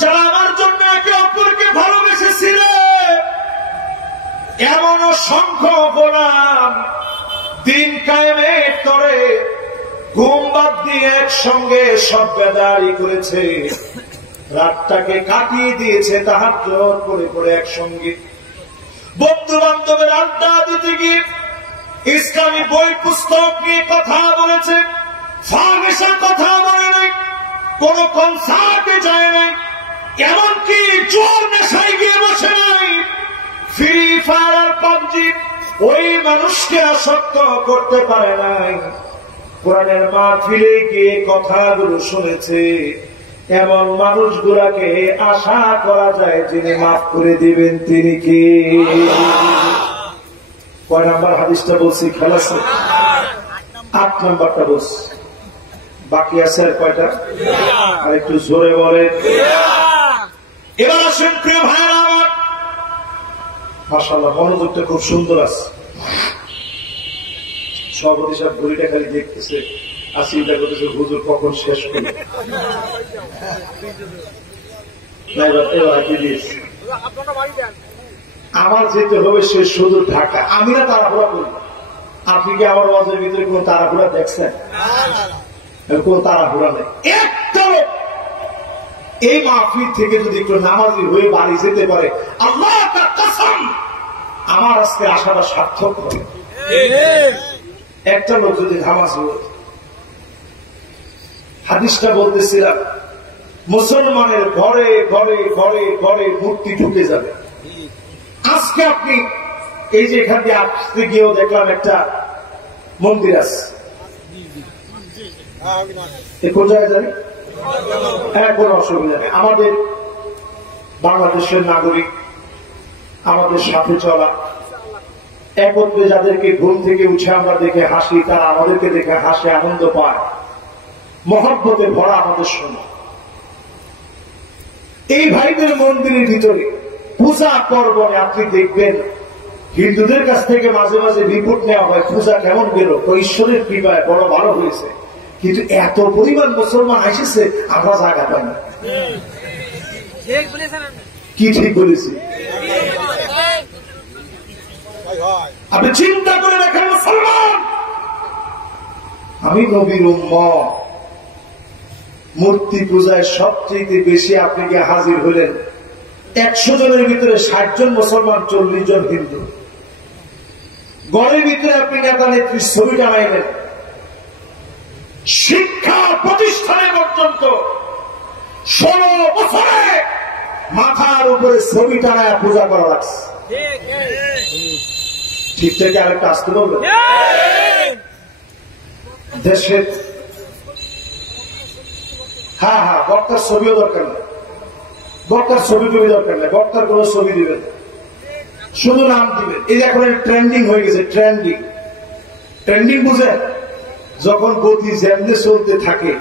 যারা আমার জন্য একে অপরকে ভালোবেসেছিলে? এমন অসংখ্য গোলাম দিন কায়েমের তরে ঘুম বাদ দিয়ে একসঙ্গে সব বেদারি করেছে, রাতটাকে কাটিয়ে দিয়েছে তাহাজ্জুদ পড়ে পড়ে একসঙ্গে, বন্ধু বান্ধবের আড্ডা দিতে গিয়ে ইসলামী বই পুস্তক নিয়ে কথা বলেছে, ফাহিশার কথা বলে নাই, কোন কনসার্টে যায় নাই, এমনকি জোর নেশায় গিয়ে বসে নাই, ফ্রি ফায়ার পাবজি ওই মানুষকে আসক্ত করতে পারে নাই, কোরআনের মাহফিলে গিয়ে কথাগুলো শুনেছে। এমন মানুষগুলাকে আশা করা যায় যিনি মাফ করে দিবেন তিনি কে? কয় নাম্বার হাদিসটা বলছি? খেয়াল আছে? 8 নাম্বারটা বলছি, বাকি আছে আর কয়টা? আর একটু জোরে বলে। এবার আসেন প্রিয় ভাইরা আমার, মাশাআল্লাহ মনোযোগটা খুব সুন্দর আছে। সভাপতি সাহেব ঘড়িটা খালি দেখতেছে, আর চিন্তা করতেছে হুজুর কখন শেষ করবে। আমার যেতে হবে সে শুধু ঢাকা, আমি না তাড়াহুড়া করি। আপনি কি আমার ওয়াজের ভিতরে কোন তাড়াহুড়া দেখছেন? কোন তাড়াহুড়া নেই। একটা লোক এই মাহফিল থেকে যদি একটু নামাজি হয়ে বাড়ি যেতে পারে, আল্লাহ তার কসম আমার আজকে আশাটা সার্থক হবে। একটা লোক যদি নামাজি হয়ে, হাদিসটা বলতেছিলাম, মুসলমানের ঘরে ঘরে ঘরে ঘরে মূর্তি ঢুকে যাবে। আজকে আপনি এই যে এখান দিয়ে আসতে গিয়েও দেখলাম একটা মন্দির আছে, কোন জায়গায় জানি? হ্যাঁ, কোন অসুবিধা নেই। আমাদের বাংলাদেশের নাগরিক, আমাদের সাথে চলা, একত্রে যাদেরকে ঘুম থেকে উঠে আমরা দেখে হাসি, তারা আমাদেরকে দেখে হাসে, আনন্দ পায়, মহব্বতে ভরা আমাদের সময়। এই ভাইদের মন্দিরের ভিতরে পূজা পর্বণে আপনি দেখবেন হিন্দুদের কাছ থেকে মাঝে মাঝে রিপোর্ট নেওয়া হয় পূজা কেমন গেল, ঈশ্বরের কৃপায় বড় ভালো হয়েছে, কিন্তু এত পরিমাণ মুসলমান এসেছে আমরা জায়গা পাই না। কি ঠিক বলেছি? আপনি চিন্তা করে দেখেন মুসলমান, আমি নবীর উম্মত, মূর্তি পূজায় সবচেয়ে বেশি আপনি গিয়ে হাজির হলেন, 100 জনের ভিতরে 60 জন মুসলমান, 40 জন হিন্দু। ঘরের ভিতরে আপনি নেতা নেত্রীর ছবি টানাইলেন, শিক্ষা প্রতিষ্ঠানে পর্যন্ত 16 বছরে মাথার উপরে ছবি টানায় পূজা করা লাগছে। ঠিক থেকে আরেকটা আসতে বলবেন, দেশের হ্যাঁ বক্তার ছবিও দরকার নেই, বক্তার ছবি টবি দরকার নেই, বক্তার কোন ছবি দিবেন, শুধু নাম দিবেন। এই যে এখন ট্রেন্ডিং হয়ে গেছে, ট্রেন্ডিং বুঝেন? যখন গতি যেমনি চলতে থাকে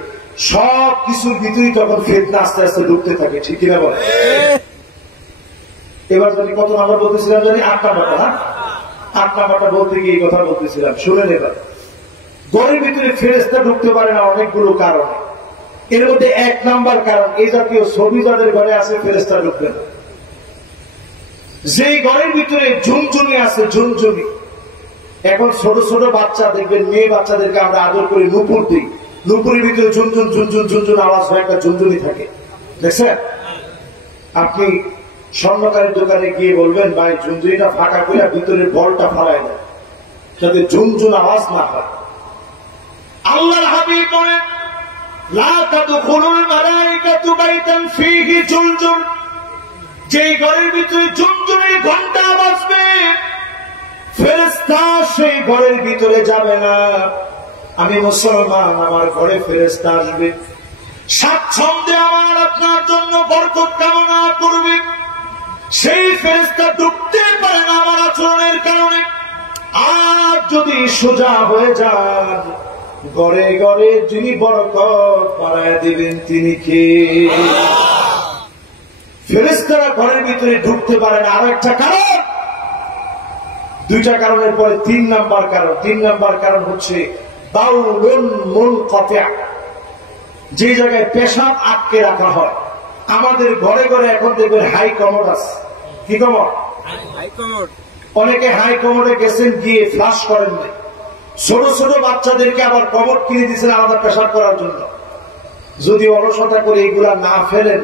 সব কিছুর ভিতরেই তখন ফেতনা আস্তে আস্তে ঢুকতে থাকে, ঠিক কিনা বল? এবার জানি কত নাম্বার বলতেছিলাম, জানি 8 নাম্বারটা। হ্যাঁ, 8 নাম্বারটা বলতে গিয়ে এই কথা বলতেছিলাম, শুনেন। এবার ঘরের ভিতরে ফেরেশতা ঢুকতে পারে না অনেকগুলো কারণে। এর মধ্যে 1 নাম্বার কারণ, এই জাতীয় ছবি যাদের ঘরে আছে ফেরেশতা ঢুকবে না। যেই ঘরের ভিতরে ঝুনঝুনি আছে, ঝুনঝুনি, এখন ছোট ছোট বাচ্চা দেখবেন, মেয়ে বাচ্চাদেরকে আমরা আদর করে নুপুর দিই, নুপুরের ভিতরে ঝুনঝুন ঝুনঝুন ঝুনঝুন আওয়াজ হয়, একটা ঝুনঝুনি থাকে, দেখছেন? আপনি স্বর্ণকারের দোকানে গিয়ে বলবেন, ভাই ঝুনঝুনিটা ফাঁকা করে ভিতরের বলটা ফালায় দেয়, যাতে ঝুনঝুন আওয়াজ না হয়। আল্লাহর হাবিব বলেন, লা তাদখুলুল মালাইকাতু বাইতান ফীহি জুলজুল, যেই ঘরের ভিতরে ঝুনঝুনির ঘন্টা বাজবে ফেরেশতা সেই ঘরের ভিতরে যাবে না। আমি মুসলমান, আমার ঘরে ফেরেশতা আসবে, স্বাচ্ছন্দ্যে আমার আপনার জন্য বরকত কামনা করবে, সেই ফেরেশতা ঢুকতে পারে না আমার আচরণের কারণে। আর যদি সোজা হয়ে যান, ঘরে ঘরে যিনি বরকত বাড়ায় দিবেন তিনি কে? ফেরেশতারা ঘরের ভিতরে ঢুকতে পারে না। আর একটা কারণ, 2টা কারণের পরে 3 নাম্বার কারণ। 3 নাম্বার কারণ হচ্ছে বাউলুন মুনকাতি', যে জায়গায় পেশাব আটকে রাখা হয়। আমাদের ঘরে ঘরে এখন দেখবেন হাই কমোড আছে। কি কমোড? High commode. অনেকে হাই কমোডে গেছেন, গিয়ে ফ্লাশ করেন নাই। ছোট ছোট বাচ্চাদেরকে আবার কমোড কিনে দিয়েছেন আলাদা পেশাব করার জন্য। যদি অলসতা করে এগুলা না ফেলেন,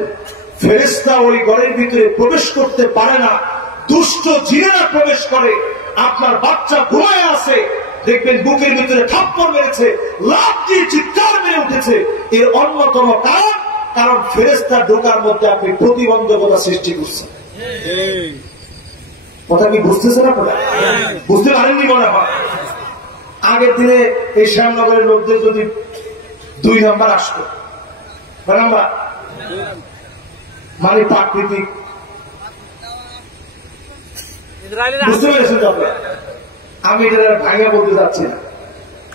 ফেরেশতা ওই ঘরের ভিতরে প্রবেশ করতে পারে না, দুষ্ট জিনেরা প্রবেশ করে। আপনার বাচ্চা ঘুমায় আছে, দেখবেন বুকের ভিতরে থাপ্পড় মেরেছে, লাফ দিয়ে চিৎকার মেরে উঠেছে। এর অন্যতম কারণ ফেরেশতা ঢোকার মধ্যে আপনি প্রতিবন্ধকতা সৃষ্টি করছেন। কথা কি বুঝতেছেন আপনারা? বুঝতে পারেননি মনে হয়। আগের দিনে এই শ্যামনগরের লোকদের যদি 2 নাম্বার আসতো, মানে প্রাকৃতিক, বুঝতে পেরেছেন? আমি এটা ভাঙা বলতে যাচ্ছি না।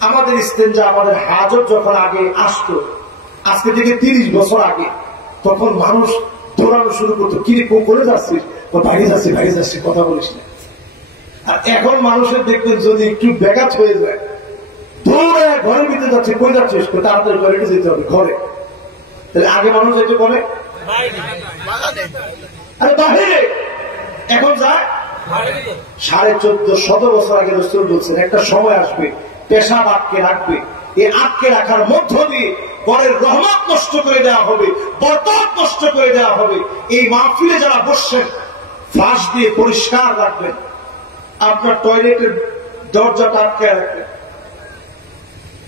আমাদের ইস্তেঞ্জা, আমাদের হাজত যখন আগে আসতো, আজকে থেকে 30 বছর আগে, তখন মানুষ দৌড়ানো শুরু করতো, কি করে যাচ্ছিস? বাইরে যাচ্ছি, বাইরে যাচ্ছি, কথা বলিস না। আর এখন মানুষের দেখবেন যদি একটু ব্যাঘাত হয়ে যায়, দৌড়ায় ঘরের ভিতরে যাচ্ছে, কই যাচ্ছিস? তাড়াতাড়ি টয়লেটে যেতে হবে, ঘরে। তাহলে আগে মানুষ যেতে বলে আরে বাহিরে, এখন যায় 1450 বছর আগে রাসূল বলছেন, একটা সময় আসবে পেশাব আটকে রাখবে, এই আটকে রাখার মধ্য দিয়ে ঘরের রহমত নষ্ট করে দেওয়া হবে, বরকত নষ্ট করে দেওয়া হবে। এই মাহফিলে যারা বসছেন, ফ্লাশ দিয়ে পরিষ্কার রাখবেন, আপনার টয়লেটের দরজাটা আটকে রাখবেন,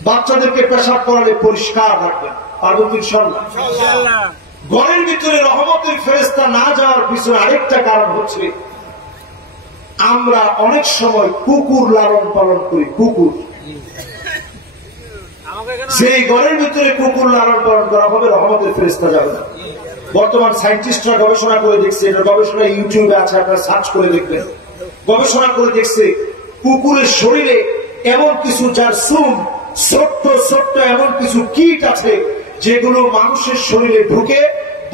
বাচ্চাদেরকে পেশাব করালে পরিষ্কার রাখবেন। পারবেন ইনশাআল্লাহ? ঘরের ভিতরে রহমতের ফেরেশতা না যাওয়ার পিছনে আরেকটা কারণ হচ্ছে, আমরা অনেক সময় কুকুর লালন পালন করি। কুকুর, সেই ঘরের ভিতরে কুকুর লালন পালন করা হবে, রহমতের ফেরেশতা যাবে না। বর্তমান সায়েন্টিস্টরা গবেষণা করে দেখছে, এটা গবেষণা ইউটিউবে আছে, আপনারা সার্চ করে দেখবেন। গবেষণা করে দেখছে কুকুরের শরীরে এমন কিছু, যার সুম ছোট্ট ছোট্ট এমন কিছু কীট আছে, যেগুলো মানুষের শরীরে ঢুকে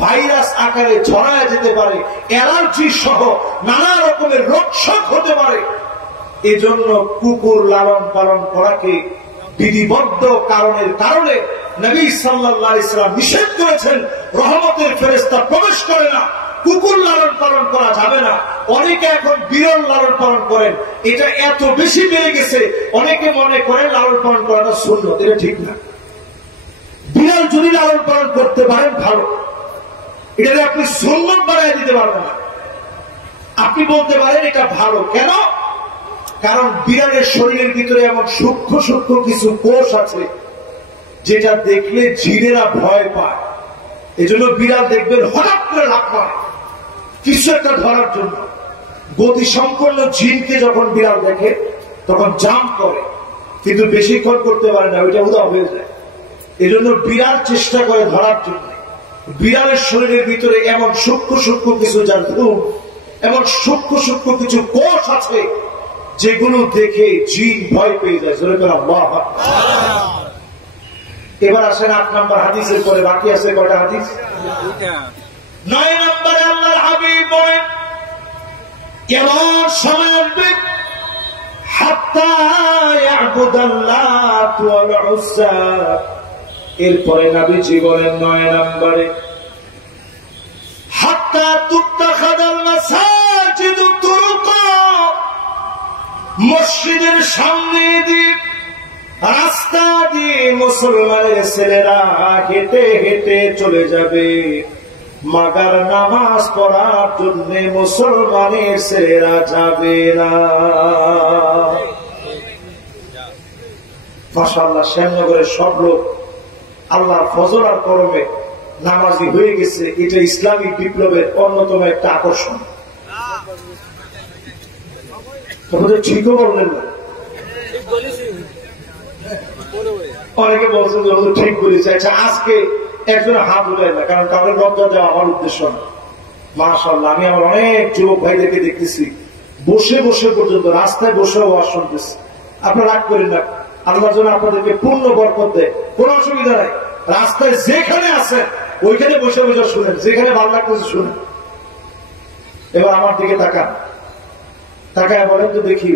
ভাইরাস আকারে ছড়ায় যেতে পারে, অ্যালার্জি সহ নানা রকমের রোগশোক হতে পারে। এজন্য কুকুর লালন পালন করাকে বিধিবদ্ধ কারণের কারণে নবী সাল্লাল্লাহু আলাইহি ওয়াসাল্লাম নিষেধ করেছেন। রহমতের ফেরেশতা প্রবেশ করে না, কুকুর লালন পালন করা যাবে না। অনেকে এখন বিড়াল লালন পালন করেন, এটা এত বেশি বেড়ে গেছে, অনেকে মনে করেন লালন পালন করাটা সুন্নত, এটা ঠিক না। বিড়াল যদি লালন পালন করতে পারেন ভালো, এটা আপনি সুন্নত বানায় দিতে পারবেন না। আপনি বলতে পারেন এটা ভালো, কেন? কারণ বিড়ালের শরীরের ভিতরে এমন সূক্ষ্ম সূক্ষ্ম কিছু কোষ আছে, যেটা দেখলে জিনেরা ভয় পায়। এজন্য বিড়াল দেখবেন হঠাৎ করে লাফ মারে কিছু একটা ধরার জন্য। গতি সম্পন্ন জিনকে যখন বিড়াল দেখে তখন জাম্প করে, কিন্তু বেশিক্ষণ করতে পারে না, ওইটা উদা হয়ে যায়। এজন্য বিড়াল চেষ্টা করে ধরার জন্য। বিড়ালের শরীরের ভিতরে এমন সূক্ষ্ম সূক্ষ্ম কিছু, যার ঘুম, এমন সূক্ষ্ম সূক্ষ্ম কিছু কোষ আছে, যেগুলো দেখে জিন ভয় পেয়ে যায়। এবার আসেন 8 নম্বর হাদিসের পরে, বাকি আছে কয়টা হাদিস? 9 নম্বরে আল্লাহর হাবিব বলেন, কেমন সময় আসবে হাত্তা ইয়াবুদাল্লাহ ওয়াল উজ্জা, এরপরে নবীজি বলেন 9 নম্বরে, হাত্তা তুত্তাখাদাল মাসাজিদু তুরুকা, মসজিদের সামনে দিয়ে রাস্তা দিয়ে মুসলমানের ছেলেরা হেঁটে হেঁটে চলে যাবে মাগার নামাজ পড়ার জন্য মুসলমানের ছেলেরা যাবে না। মাশাআল্লাহ, শ্যামনগরের সব লোক আল্লাহর ফজল আর করমে নামাজি হয়ে গেছে। এটা ইসলামিক বিপ্লবের অন্যতম একটা আকর্ষণ। ঠিকও বললেন না, অনেকে বলছেন যে ঠিক বলেছে। আচ্ছা, আজকে একজন হাত উঠায় না, কারণ তাদের লজ্জা দেওয়া আমার উদ্দেশ্য না। মাশাআল্লাহ, আমি আমার অনেক যুবক ভাইদেরকে দেখতেছি বসে বসে পর্যন্ত রাস্তায় বসে ওয়াজ শুনতেছি। আপনারা রাগ করেন না, আল্লাহর জন্য আপনাদেরকে পূর্ণ বরকত দেয়, কোনো অসুবিধা নাই। রাস্তায় যেখানে আছেন ওইখানে বসে বসে শুনেন, যেখানে ভালো লাগতেছে শুনেন। এবার আমার দিকে তাকান, তাকায় বলেন তো দেখি,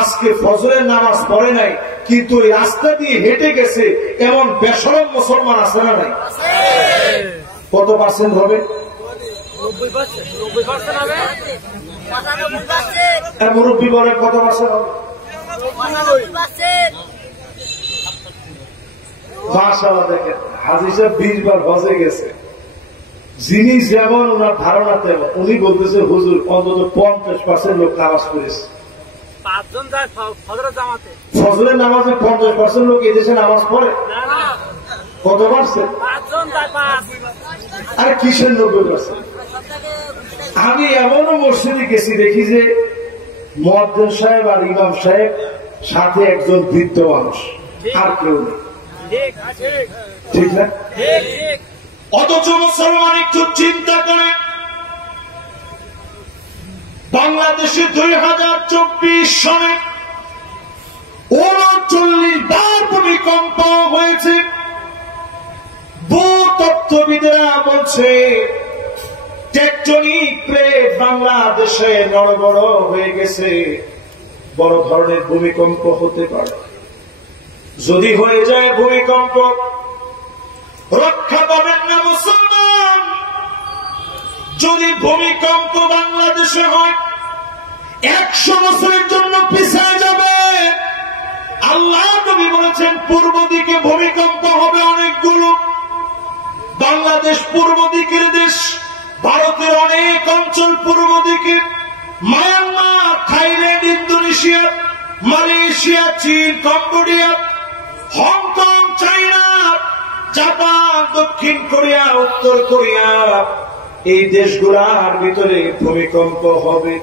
আজকে ফজরের নামাজ পড়ে নাই কিন্তু ওই রাস্তা দিয়ে হেঁটে গেছে এমন বেশরম মুসলমান আছে না নাই? কত পার্সেন্ট হবে? 90%। মুরব্বী বলেন কত পার্সেন্ট হবে? মাশাআল্লাহ, দেখেন হাজী সাহেব 20 বার হজে গেছে। যিনি যেমন ওনার ধারণা তেমন, উনি বলতেছে হুজুর অন্তত 50% লোক নামাজ পড়েছে। ফজরের নামাজে 50% লোক এদেশে নামাজ পড়ে? কত পার্সেন্ট? আর কিসের 90%? আমি এমনও মসজিদে গেছি, দেখি যে মুয়াজ্জিন সাহেব আর ইমাম সাহেব সাথে একজন বৃদ্ধ মানুষ, আর কেউ নেই। ঠিক না? অথচ মুসলমান একটু চিন্তা করে, বাংলাদেশে 2024 সালে 39 বার ভূমিকম্প হয়েছে। ভূতত্ত্ববিদেরা বলছে টেকটনিক প্লেট বাংলাদেশে বড় বড় হয়ে গেছে, বড় ধরনের ভূমিকম্প হতে পারে। যদি হয়ে যায় ভূমিকম্প, রক্ষা পাবেন না মুসলমান। যদি ভূমিকম্প বাংলাদেশে হয় 100 বছরের জন্য পিছায় যাবে। আল্লাহ নবী বলেছেন পূর্ব দিকে ভূমিকম্প হবে অনেকগুলো। বাংলাদেশ পূর্ব দিকের দেশ, ভারতের অনেক অঞ্চল পূর্ব দিকে, মায়ানমার, থাইল্যান্ড, ইন্দোনেশিয়া, মালয়েশিয়া, চীন, কম্বোডিয়া, হংকং, চায়না, জাপান, দক্ষিণ কোরিয়া, উত্তর কোরিয়া, এই দেশগুলার ভিতরে ভূমিকম্প হবে।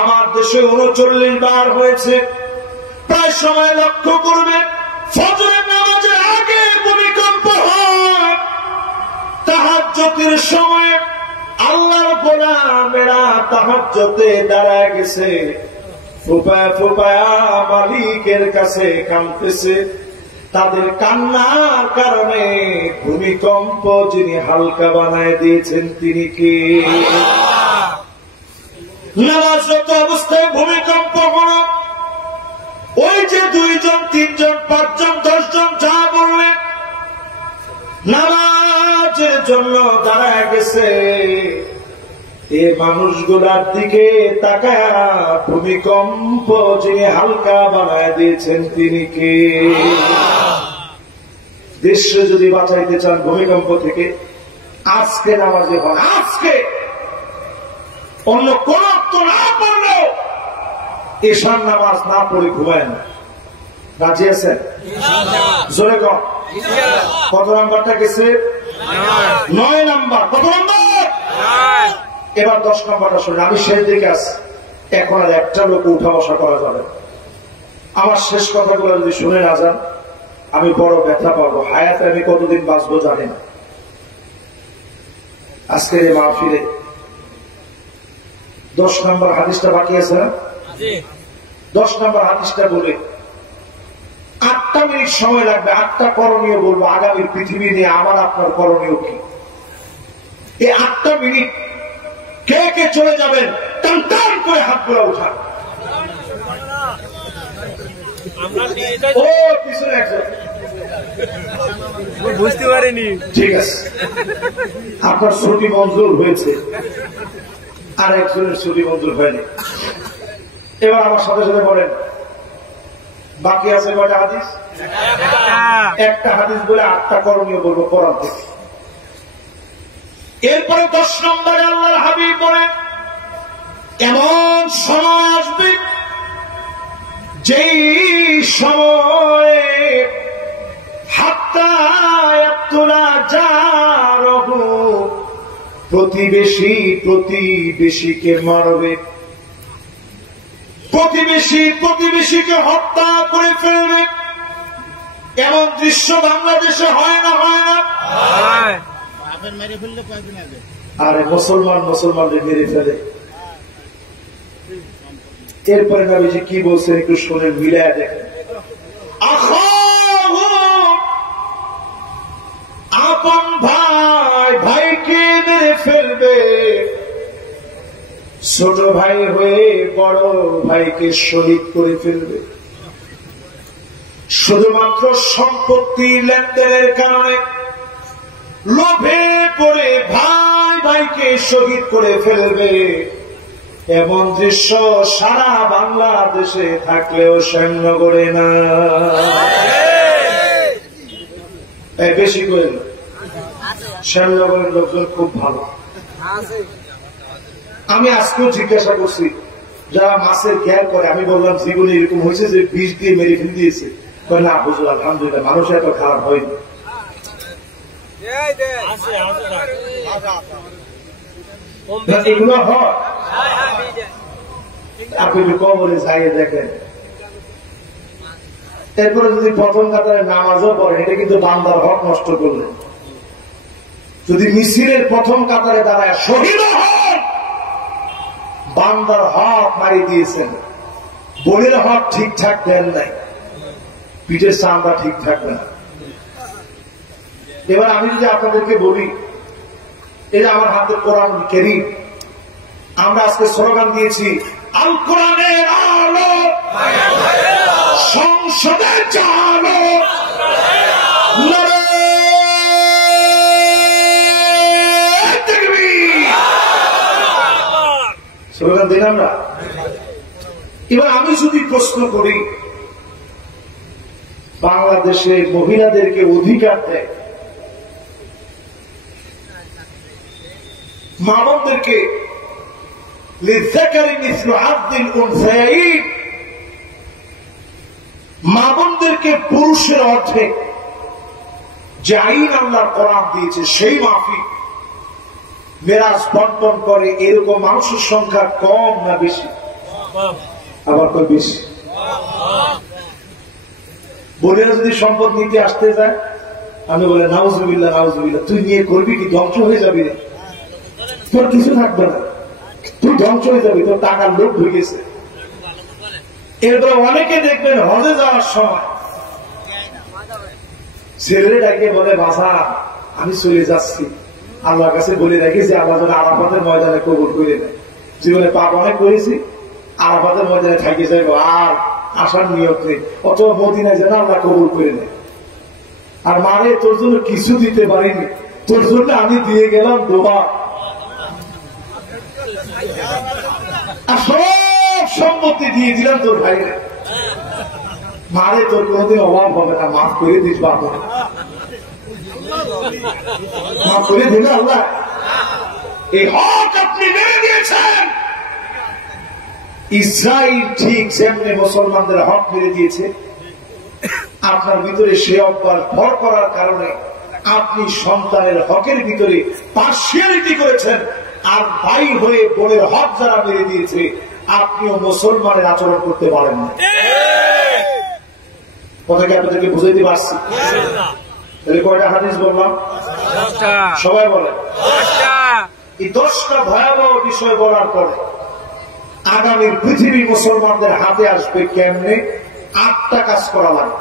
আমার দেশে 39 বার হয়েছে। প্রায় সময় লক্ষ্য করবে ফজরের নামাজের আগে ভূমিকম্প হয়। তাহাজ্জুদের সময় আল্লাহর গোলামেরা তাহাজ্জুদে দাঁড়ায় গেছে, ফুপায়া ফুপায়া মালিকের কাছে কাঁদতেছে। তাদের কান্নার কারণে ভূমিকম্প যিনি হালকা বানায় দিয়েছেন তিনি কে? নামাজরত অবস্থায় ভূমিকম্প হল, ওই যে 2 জন 3 জন 5 জন 10 জন যা বললেন নামাজের জন্য দাঁড়ায় গেছে, এ মানুষগুলার দিকে তাকায়া ভূমিকম্প যিনি হালকা বানায় দিয়েছেন তিনি কে? দেশে যদি বাঁচাইতে চান ভূমিকম্প থেকে, আজকে নামাজে হন। আজকে অন্য কোন তো না পড়লেও এশার নামাজ না পড়ে ঘুমায় না। রাজি আছেন? জোরে কম। কত নাম্বারটা গেছে? 9 নাম্বার। কত নাম্বার? এবার 10 নাম্বারটা শুনে আমি শেষ দিকে আছি। এখন আর একটা লোক উঠা বসা করা যাবে। আমার শেষ কথাগুলো যদি শুনে না যান আমি বড় ব্যথা পাবো। হায়াতে আমি কতদিন বাঁচবো জানি না। আজকের এই মাহফিলে 10 নম্বর হাদিসটা বাকি আছে না? 10 নম্বর হাদিসটা বলে 8টা মিনিট সময় লাগবে। 8টা করণীয় বলবো আগামীর পৃথিবী নিয়ে আমার আপনার করণীয় কি। এই 8টা মিনিট কে কে চলে যাবেন টান টান করে হাতগুলো উঠান। ও পিছনে একজন বুঝতে পারিনি। ঠিক আছে, আপনার ছুটি মঞ্জুর হয়েছে, আর একজনের ছুটি মঞ্জুর হয়নি। এবার আমার সাথে সাথে বলেন, বাকি আছে কয়টা হাদিস? একটা হাদিস বলে 8টা করণীয় বলবো কোরআন থেকে। এরপরে 10 নম্বরে আল্লাহর হাবিব বলেন, এমন সময় আসবে যেই সময়ে হাত্তা ইয়াকতুলা জারহু, প্রতিবেশী প্রতিবেশীকে মারবে, প্রতিবেশী প্রতিবেশীকে হত্যা করে ফেলবে। এমন দৃশ্য বাংলাদেশে হয় না? হয় না? আরে মুসলমান মুসলমানদের মেরে ফেলে। এরপরে নবীজি কি বলছেন একটু শুনে মিলায় দেখেন। আপন ভাই ভাইকে মেরে ফেলবে, ছোট ভাই হয়ে বড় ভাইকে শহীদ করে ফেলবে, শুধুমাত্র সম্পত্তি লেনদেনের কারণে লোভে পড়ে ভাই ভাইকে শহীদ করে ফেলবে। এমন দৃশ্য সারা বাংলাদেশে থাকলেও শ্যামনগরে না। বেশি করে শ্যামনগরের লোকজন খুব ভালো। আমি আজকেও জিজ্ঞাসা করছি যারা মাছের জ্ঞান করে, আমি বললাম জীবনে এরকম হয়েছে যে বিষ দিয়ে মেরে ফেলে দিয়েছে? না বুঝলো, আলহামদুলিল্লাহ, মানুষ এত খারাপ হয়নি। এগুলো হয়, আপনি কবরে যাইয়ে দেখেন। এরপরে যদি প্রথম কাতারে নামাজও পড়েন, এটা কিন্তু বান্দার হক নষ্ট করলেন। যদি মিছিলের প্রথম কাতারে দাঁড়ায় শহীদ হক, বান্দার হক মারি দিয়েছেন, বোনের হক ঠিকঠাক দেন নাই, পিঠের চামড়া ঠিক থাকবে না। এবার আমি যদি আপনাদেরকে বলি, এটা আমার হাতে কোরআন কারীম, আমরা আজকে স্লোগান দিয়েছি, আল কোরআনের আলো সংসদে চালো, স্লোগান দিন আমরা। এবার আমি যদি প্রশ্ন করি, বাংলাদেশে মহিলাদেরকে অধিকার দেয়, মা বোনদেরকে মা বোনদেরকে পুরুষের অর্ধেক যে আইন আল্লাহর কোরআন দিয়েছে সেই মাফিক মেরাজ বন্টন করে, এরকম মানুষের সংখ্যা কম না বেশি? আবার কই বেশি। বোনেরা যদি সম্পদ নিতে আসতে যায়, আমি বলে নাউজুবিল্লাহ নাউজুবিল্লাহ, তুই নিয়ে করবি কি? ধ্বংস হয়ে যাবি রে, তোর কিছু থাকবে না, তুই ধ্বংস হয়ে যাবি, তোর টাকার লোক ঢুকেছে। এরপরে অনেকে দেখবেন হজে যাওয়ার সময় ছেলেটাকে বলে, বাসা আমি চলে যাচ্ছি, আল্লাহর কাছে বলে রাখি যে আল্লাহ যেন আরাফাতের ময়দানে কবুল করে দেয়। জীবনে পাপ অনেক করেছি, আরাফাতের ময়দানে থাকি যাইব, আর আসার নিয়ত নেই, অথবা মদিনায় যেন আল্লাহ কবুল করে নেয়। আর মারে তোর জন্য কিছু দিতে পারিনি, তোর জন্য আমি দিয়ে গেলাম দোয়া, আর সব সম্পত্তি দিয়ে দিলাম তোর ভাইরে। মারে তোর কোনদিন অভাব হবে না, মাফ করে দিস বাপ, মাফ করে দিল আল্লাহ। এই হক আপনি মেরে দিয়েছেন। ইসরায়েল ঠিক যেমনি মুসলমানদের হক মেরে দিয়েছে, আপনার ভিতরে সে অভ্যাস ভর করার কারণে আপনি সন্তানের হকের ভিতরে পার্সিয়ালিটি করেছেন, আর ভাই হয়ে বোনের হক যারা মেরে দিয়েছে, আপনিও মুসলমানের আচরণ করতে পারেন না। কথাকে আপনাদেরকে বুঝাইতে পারছি? তাহলে কয়টা হাদিস বললাম? সবাই বলে। এই 10টা ভয়াবহ বিষয় বলার পরে আগামীর পৃথিবী মুসলমানদের হাতে আসবে কেমনে? 8টা কাজ করা লাগে।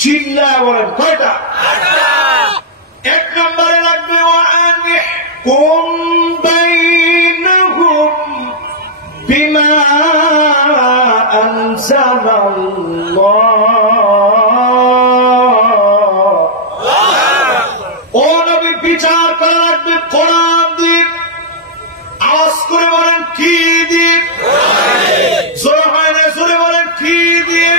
চিল্লায় বলেন কয়টা? 1 নম্বরে লাগবে وأنحكم بينهم بما أنزل الله দিয়ে? জোরে হয় না, জোরে বলেন কি দিয়ে?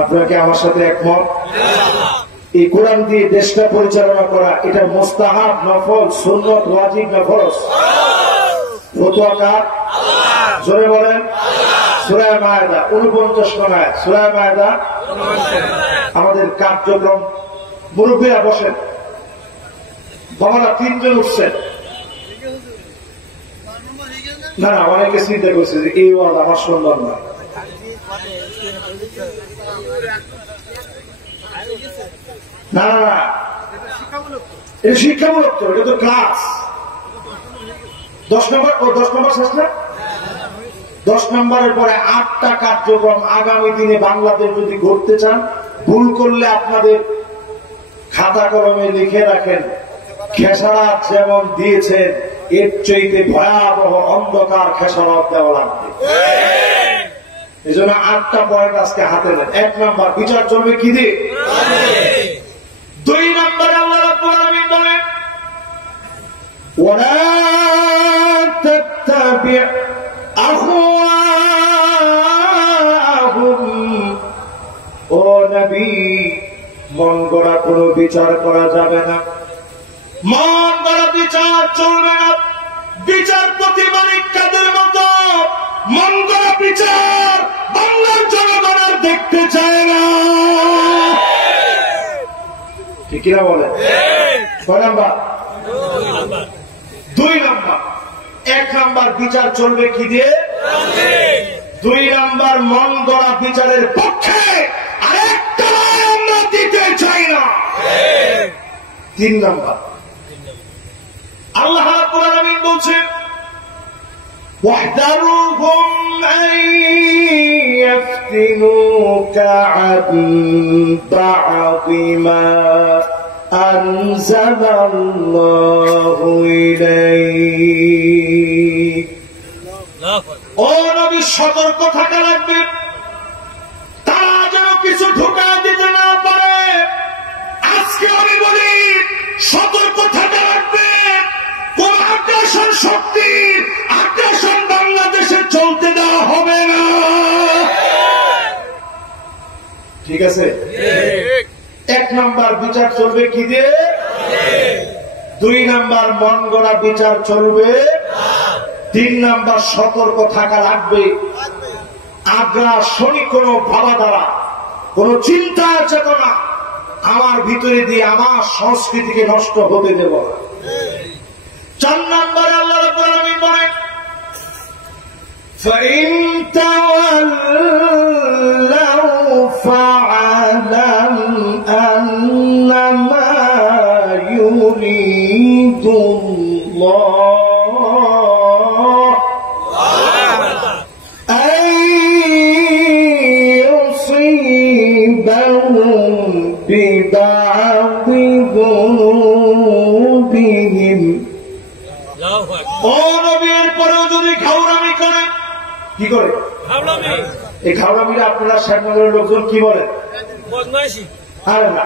আপনাকে আমার সাথে একমত? এই কোরআন দিয়ে দেশটা পরিচালনা করা এটা মুস্তাহাব, নফল, সুন্নত, ওয়াজিব না ফরজ? ফতোয়া কার? জোরে বলেন। সূরা মায়েদা 49 নম্বর আয়াত। সূরা মায়েদা আমাদের কার্যক্রম। মুরব্বীরা বসেন, বাবারা 3 জন উঠছেন। না না, অনেকে চিন্তা করছে যে এই ওয়ার্ড আমার সুন্দর না। না না না, এটা শিক্ষামূলক তো, এটা তো ক্লাস। 10 নম্বর ও 10 নম্বর শেষ না? 10 নম্বরের পরে 8টা কার্যক্রম আগামী দিনে বাংলাদেশ যদি করতে চান, ভুল করলে আপনাদের খাতা কলমে লিখে রাখেন। খেসারাত যেমন দিয়েছেন এর চাইতে ভয়াবহ অন্ধকার খেসারাত দেওয়া লাগবে। এই জন্য 8টা পয়েন্ট আজকে হাতে নেন। 1 নম্বর, বিচার চলবে কি দিয়ে? 2 নম্বরে আল্লাহ রাব্বুল আলামিন বলেন, ওয়ালা তাত্তাবি' আহওয়াহুম, ও নবী মন গড়া কোনো বিচার করা যাবে না, মন গড়া বিচার চলবে না। বিচারপতি মানিক কাদের মতো মন গড়া বিচার বাংলার জনগণ আর দেখতে চায় না। ঠিক কিনা বলেন? 6 নম্বর, 2 নম্বর। 1 নম্বর বিচার চলবে কি দিয়ে? 2 নম্বর মন গড়া বিচারের পক্ষে আরেকটা রায় আমরা দিতে চাই না। 3 নম্বর, আল্লাহ রাব্বুল আলামিন বলছেন, ওয়াহদারুহুম আন ইয়াফতিনুকা আন বা'দি মা আনজালাল্লাহু ইলাইক। ও নবী সতর্ক থাকা লাগবে, তারা যেন কিছু ঢোকা দিতে না পারে। আজকে আমি বলি সতর্ক থাকা লাগবে, কোন আগ্রাসন শক্তির আগ্রাসন বাংলাদেশে চলতে দেওয়া হবে না। ঠিক আছে? 1 নম্বর বিচার চলবে কি দিয়ে? 2 নম্বর মন গড়া বিচার চলবে। 3 নম্বর সতর্ক থাকা লাগবে, আগ্রাসনী কোন ভাবা দ্বারা, কোন চিন্তা চেতনা আমার ভিতরে দিয়ে আমার সংস্কৃতিকে নষ্ট হতে দেব না। 4 নম্বরে আল্লাহ রাব্বুল আলামিন বলেন, فَإِن تَوَلَّوْا فَاعْلَمْ أَنَّمَا يُرِيدُ اللَّهُ أَن يُصِيبَهُم بِبَعْضِ ذُنُوبِهِمْ। ও নবীর পরেও যদি খাওয়ামি করে, কি করে? এই খাওয়ামিরা আপনারা শ্যামনগরের লোকজন কি বলে? আরে না,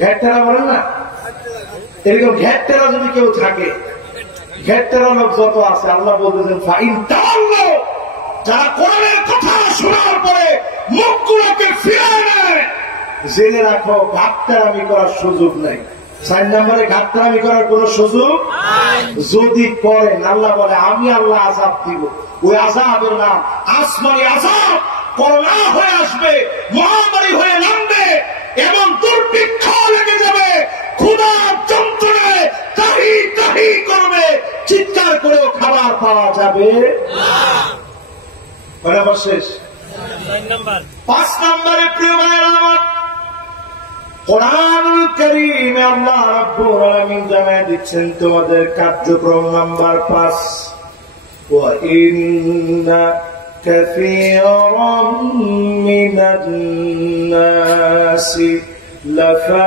ঘ্যাটটেরা বলেন না? এরকম ঘ্যাটটেরা যদি কেউ থাকে, ঘ্যাটটেরা লোক যত আছে, আল্লাহ বলতেছেন ফাইন তাআল্লাহু, যারা কোরআনের কথা শোনার পরে মুখগুলোকে ফিরিয়ে নেয়, জেনে রাখো ঘাটতেরামি করার সুযোগ নাই। 4 নম্বরে ঘাটতেরামি করার কোন সুযোগ যদি করেন, আল্লাহ বলে আমি আল্লাহ আযাব দিব। ওই আযাবের নাম আসমানি আযাব, করোনা হয়ে আসবে, মহামারী হয়ে নামবে, এমন দুর্ভিক্ষ লেগে যাবে, ক্ষুধার যন্ত্রণায় তাহি তাহি করবে, চিৎকার করেও খাবার পাওয়া যাবে না। শেষ 5 নম্বরে প্রিয় ভাইয়েরা আমার, কোরআনুল কারীমে আল্লাহ রাব্বুল আলামিন জানায় দিচ্ছেন তোমাদের কার্যক্রম নাম্বার 5, ওয়া ইন্না কাসীরাম মিনান নাসি লাফাসিকুন।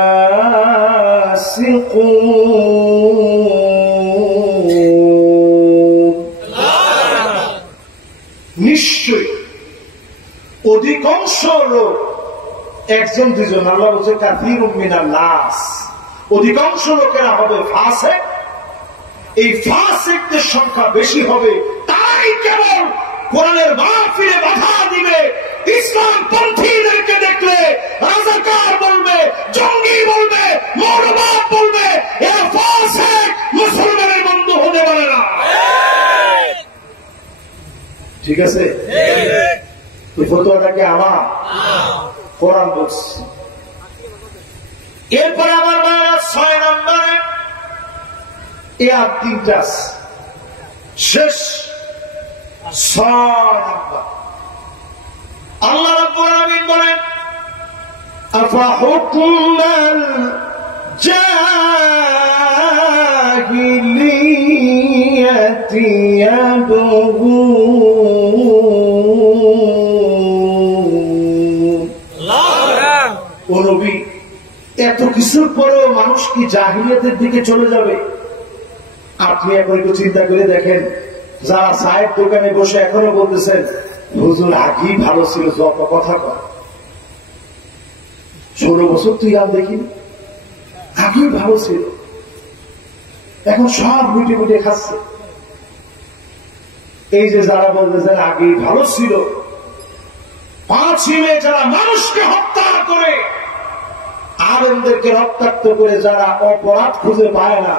নিশ্চয়ই অধিকাংশ লোক, 1 2 জন, আল্লাহ বলছে কাসীরুম মিনান নাস, অধিকাংশ লোকেরা হবে ফাসিক এই ফাসিকদের সংখ্যা বেশি হবে। তাই কেবল কোরআনের মাহফিলে বাধা দিবে। ইসলাম পন্থীদেরকে দেখলে রাজাকার বলবে, জঙ্গি বলবে, মৌলবাদ বলবে, এরা ফাসিক, মুসলমানের বন্ধু হতে পারে না। ঠিক আছে, এই ফতোয়াটাকে আমার কোরআন বলছে। এরপরে আমার ভাইরা 6 নম্বরে এ আর 3টা শেষ। 6 নম্বর আল্লাহ রাব্বুল আলামিন বলেন আফাহুকমাল জাহিলিয়াতি ইয়াবগুন। ও নবী, এত কিছুর পরেও মানুষ কি জাহিলিয়াতের দিকে চলে যাবে? আপনি এখন একটু চিন্তা করে দেখেন, যারা চায়ের দোকানে বসে এখনো বলতেছেন হুজুর আগেই ভালো ছিল, যত কথা কয় 16 বছর তুই আর দেখিনি, আগেই ভালো ছিল, এখন সব মুটে মুটে খাচ্ছে। এই যে যারা বলতেছেন আগেই ভালো ছিল, 5 মে যারা মানুষকে হত্যা করে, আলেমদেরকে রক্তাক্ত করে, যারা অপরাধ খুঁজে পায় না,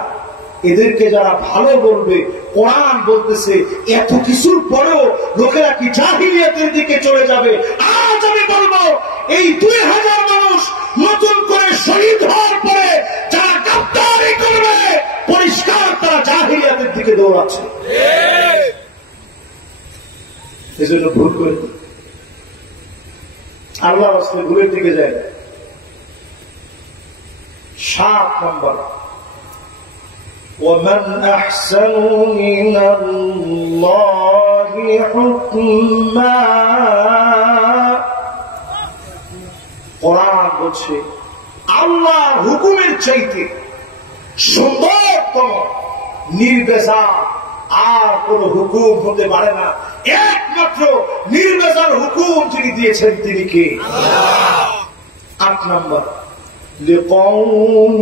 এদেরকে যারা ভালো বলবে, কোরআন বলতেছে এত কিছুর পরেও লোকেরা কি জাহিলিয়াতের দিকে চলে যাবে? আজ আমি বলবো এই 2000 মানুষ নতুন করে শহীদ হওয়ার পরে যারা গাদ্দারি করবে, পরিষ্কার তারা জাহিলিয়াতের দিকে দৌড়াচ্ছে। এজন্য ভুল করে আল্লাহর রাস্তায় ভুলের দিকে যায়। 7 নম্বর ومن أحسن من الله حكما। কোরআন বলছে আল্লাহর হুকুমের চাইতে সুন্দরতম নির্বেজাল আর কোন হুকুম হতে পারে না। একমাত্র নির্বেজাল হুকুম যিনি দিয়েছেন তিনি কে? আল্লাহ। 8 নম্বর لقوم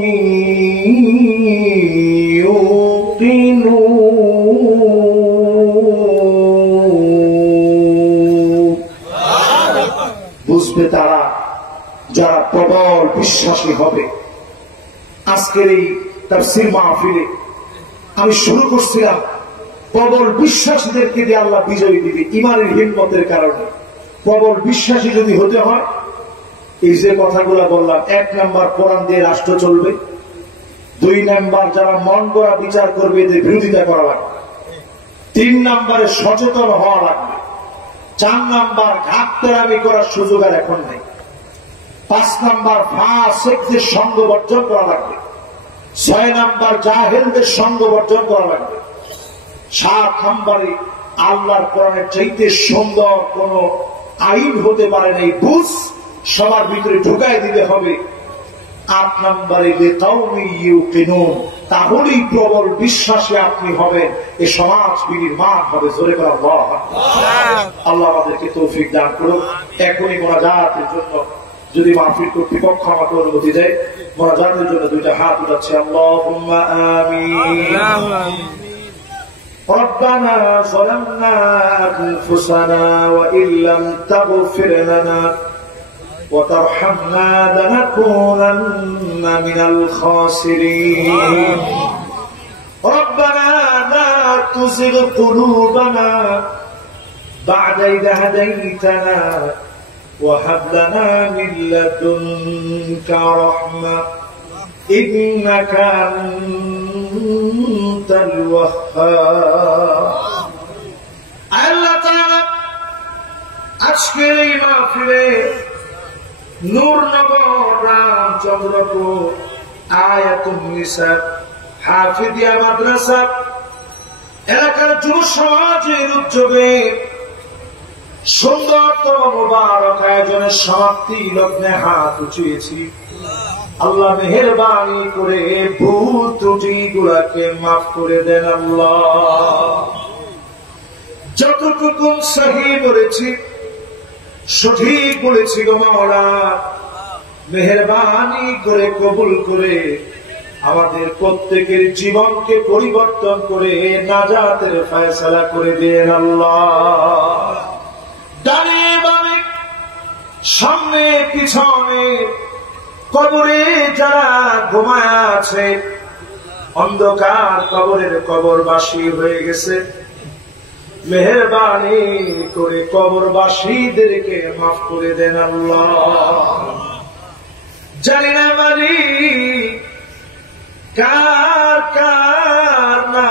يوقنون। বুঝবে তারা যারা প্রবল বিশ্বাসী হবে। আজকের এই তাফসীর মাহফিলে আমি শুরু করছিলাম প্রবল বিশ্বাসীদেরকে দিয়ে আল্লাহ বিজয়ী দিবে ইমানের হিম্মতের কারণে। প্রবল বিশ্বাসী যদি হতে হয়, এই যে কথাগুলো বললাম, 1 নাম্বার কোরআন দিয়ে রাষ্ট্র চলবে, 2 নাম্বার যারা মন গড়া বিচার করবে এদের বিরোধিতা করা লাগবে, 3 নাম্বারে সচেতন হওয়া লাগবে, 4 নাম্বার ঘাটতেরামি করার সুযোগ আর এখন নেই, 5 নাম্বার ফাসিকদের সঙ্গ বর্জন করা লাগবে, 6 নাম্বার জাহেলদের সঙ্গ বর্জন করা লাগবে, 7 নাম্বারে আল্লাহর কোরআনের চাইতে সুন্দর কোন আইন হতে পারে না, এই বুঝ সবার ভিতরে ঢুকাই দিতে হবে। 8 নম্বরে লিকাউমি ইউকিনুন, তাহলেই প্রবল বিশ্বাসী আপনি হবেন, এ সমাজ বিনির্মাণ হবে। জোরে করে আল্লাহ। আল্লাহ আমাদেরকে তৌফিক দান করুন। এখনই মোনাজাতের জন্য যদি মাহফিল কর্তৃপক্ষ আমাকে অনুমতি দেয়, মোনাজাতের জন্য 2টা হাত উঠাচ্ছে। আল্লাহুম্মা আমিন। ربنا ظلمنا أنفسنا وإن لم تغفر لنا وترحمنا لنكونن من الخاسرين ربنا لا تزغ قلوبنا بعد إذ هديتنا وهب لنا من لدنك رحمة إنك أنت الوهاب। আল্লাহ তাআলা আজকের এই মাহফিলে নূরনগর রামচন্দ্রপুর আয়াতুন নিসা হাফিজিয়া মাদ্রাসা এলাকার যুব সমাজের উদ্যোগে সুন্দরতম মুবারক আয়োজনের সমাপ্তি লগ্নে হাত উঠিয়েছি। আল্লাহ মেহেরবানি করে ভুল ত্রুটি গুলাকে মাফ করে দেন আল্লাহ। যতটুকু সহি বলেছি সঠিক বলেছি গো মাওলা, মেহেরবানি করে কবুল করে আমাদের প্রত্যেকের জীবনকে পরিবর্তন করে নাজাতের ফয়সালা করে দেন আল্লাহ। ডানে বামে সামনে পিছনে কবরে যারা ঘুমায় আছে, অন্ধকার কবরের কবরবাসী হয়ে গেছে, মেহেরবানি করে কবরবাসীদেরকে মাফ করে দেন আল্লাহ। জানি না মালিক কার কার না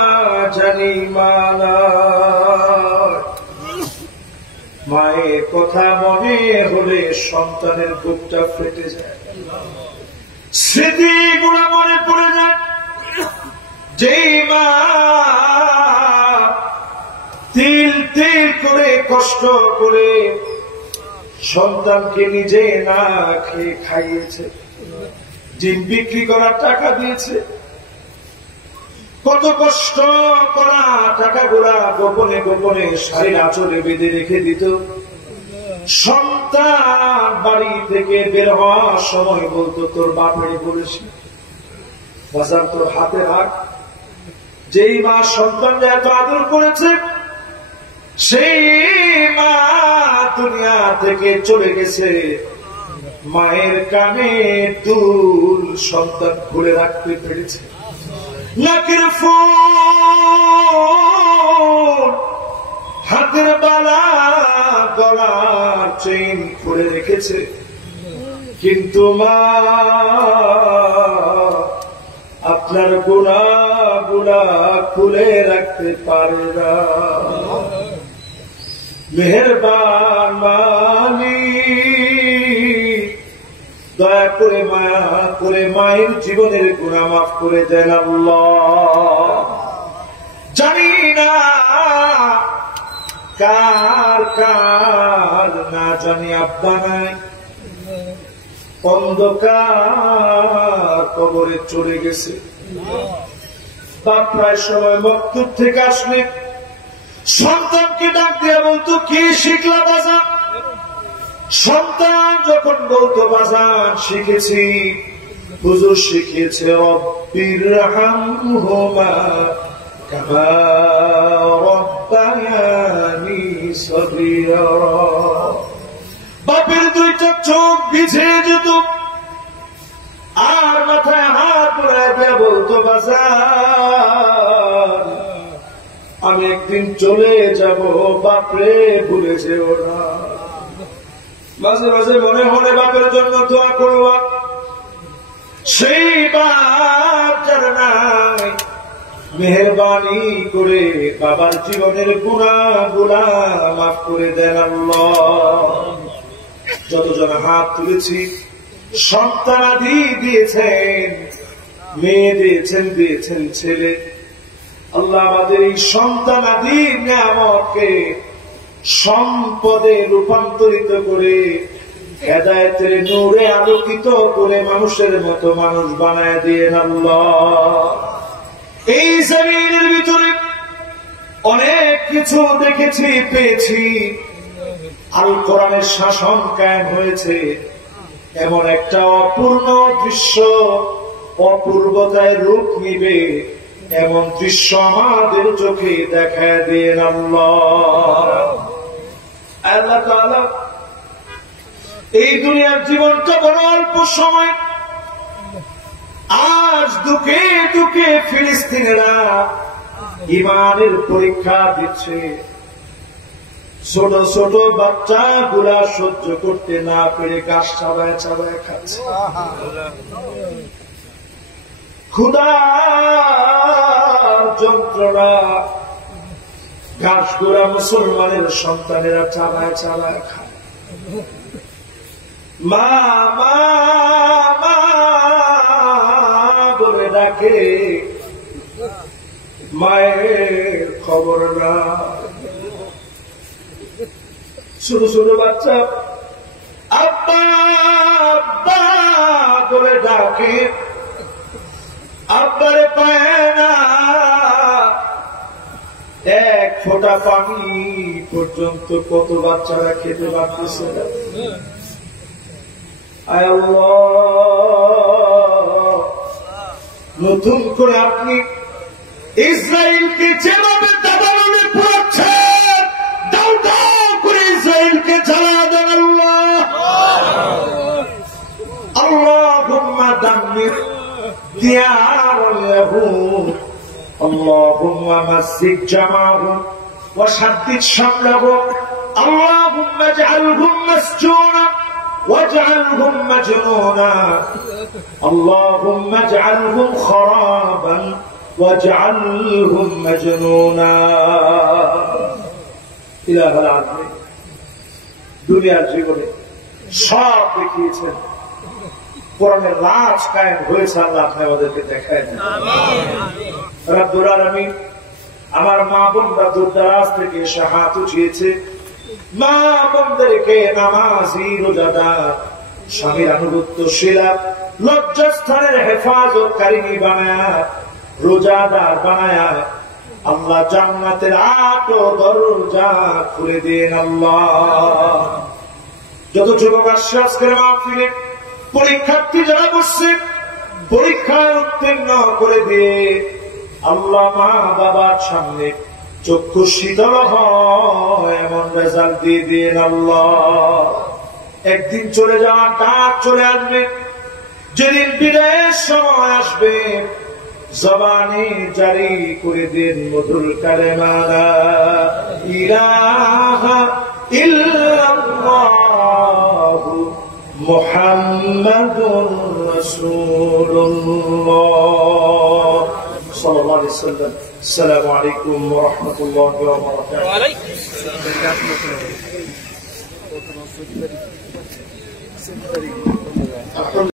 জানি মানা, মায়ের কথা মনে হলে সন্তানের বুকটা ফেটে যায়, স্মৃতিগুলো মনে পড়ে যায়। যেই মা তিল তিল করে কষ্ট করে সন্তানকে নিজে না খেয়ে খাইয়েছে, ডিম বিক্রি করার টাকা দিয়েছে, কত কষ্ট করা টাকাগুলা গোপনে গোপনে শাড়ির আঁচলে বেঁধে রেখে দিত। সন্তান বাড়ি থেকে বের হওয়ার সময় বলতো, তোর বাপড়ি বলেছি বাজার তোর হাতে রাখ। যেই মা সন্তানরা এত আদর করেছে, সেই মা দুনিয়া থেকে চলে গেছে, মায়ের কানে দুল সন্তান খুলে রাখতে পেরেছে, নাকের ফুল হাতের বালা গলার চেইন খুলে রেখেছে, কিন্তু মা আপনার গুনাহগুলা খুলে রাখতে পারে না। মেহেরবান মালিক দয়া করে মায়া করে মায়ের জীবনের গুনাহ মাফ করে দেন আল্লাহ। জানি না কার কার না জানি আব্বা নাই, অন্ধকার কবরে চলে গেছে। বাপ প্রায় সময় মক্তব থেকে আসলে সন্তানকে ডাক দিয়ে বলতো, কি শিখলা বাজান? সন্তান যখন বলতো, বাজান শিখেছি, হুজুর শিখিয়েছে রব্বির হামহুমা কামা রব্বায়ানি সগীরা। বাপের দুইটা চোখ ভিজে যেত, আর মাথায় হাত বুলায় দিয়ে বলতো, বাজান আমি একদিন চলে যাব, বাপরে ভুলে যেও না। মাঝে মাঝে মনে হলে বাপের জন্য দোয়া করব। সেই বাপ যারা নাই, মেহেরবানি করে বাবার জীবনের গুনাহগুলা মাফ করে দেন আল্লাহ। যতজন হাত তুলেছি, সন্তানাদি দিয়েছেন, মেয়ে দিয়েছেন, দিয়েছেন ছেলে, আল্লাহ আমাদের এই সন্তানাদি নিয়ামতকে সম্পদে রূপান্তরিত করে হেদায়েতের নূরে আলোকিত করে মানুষের মতো মানুষ বানায় দিয়ে আল্লাহ। এই জমিনের ভিতরে অনেক কিছু দেখেছি, পেয়েছি, আল কোরআনের শাসন কায়েম হয়েছে, এমন একটা অপূর্ণ দৃশ্য অপূর্বতায় রূপ নিবে এমন দৃশ্য আমাদের চোখে দেখায় দেন আল্লাহ। আল্লাহ তাআলা এই দুনিয়ার জীবনটা বড় অল্প সময়, আজ দুঃখে দুঃখে ফিলিস্তিনিরা ইমানের পরীক্ষা দিচ্ছে। ছোট ছোট বাচ্চা গুলা সহ্য করতে না পেরে গাছ চাবায় চাবায় খাচ্ছে। ক্ষুধার যন্ত্রণা ঘাস গোড়া মুসলমানের সন্তানেরা চাবায় চাবায় খায়। মা মা মা বলে ডাকে, মায়ের খবর না। ছোট ছোট বাচ্চা আব্বা আব্বা বলে ডাকে, আব্বারে পায় না। এক ফোঁটা পানি পর্যন্ত কত বাচ্চারা খেতে পারতেছে না। আয় আল্লাহ, নতুন করে আপনি ইসরায়েলকে যেভাবে দাবানলে পোড়াচ্ছেন, দাও দাও করে ইসরায়েলকে জ্বালা দেন আল্লাহ। আল্লাহুম্মা দাম্মির দিয়ারাল ইয়াহুদ, আল্লাহুম্মা মাসসিক জামাহুম ওয়া শাদ্দিদ শামলাহুম, আল্লাহুম্মা ইজআলহুম মাসজুনা واجعلهم مجنونا، اللهم اجعلهم خرابا واجعلهم مجنونا। ইলাহ আলামিন দুনিয়ার জীবনে সব দেখিয়েছেন, কোরআনের রাজ কায়েম হয়েছে, আল্লাহ আপনি আমাদেরকে দেখায় দেন। রব্বুল আলামিন আমার মা বোনরা দূরদরাজ থেকে এসে হাত উঠিয়েছে, মা বোনদেরকে নামাজি রোজাদার স্বামীর আনুগত্যশীলা লজ্জাস্থানের হেফাজতকারিনী বানায়া রোজাদার বানায়া আল্লাহ জান্নাতের আটো দরজা খুলে দেন আল্লাহ। যত যুবক আসছে আজকের মাহফিলে, পরীক্ষার্থী যারা বসছে পরীক্ষায় উত্তীর্ণ করে দিয়ে আল্লাহ মা বাবার সামনে চক্ষু শীতল হয় এমন রেজাল্ট দিয়ে দিন আল্লাহ। একদিন চলে যাওয়ার ডাক চলে আসবে, যেদিন বিদায়ের সময় আসবে জবানে জারি করে দিন মধুর কালেমা লা ইলাহা ইল্লাল্লাহু মুহাম্মাদুর রাসূলুল্লাহ সাল্লাল্লাহু আলাইহি ওয়াসাল্লাম। আসসালামু আলাইকুম ওয়া রাহমাতুল্লাহি ওয়া বারাকাতুহু। ওয়া আলাইকুম আসসালাম।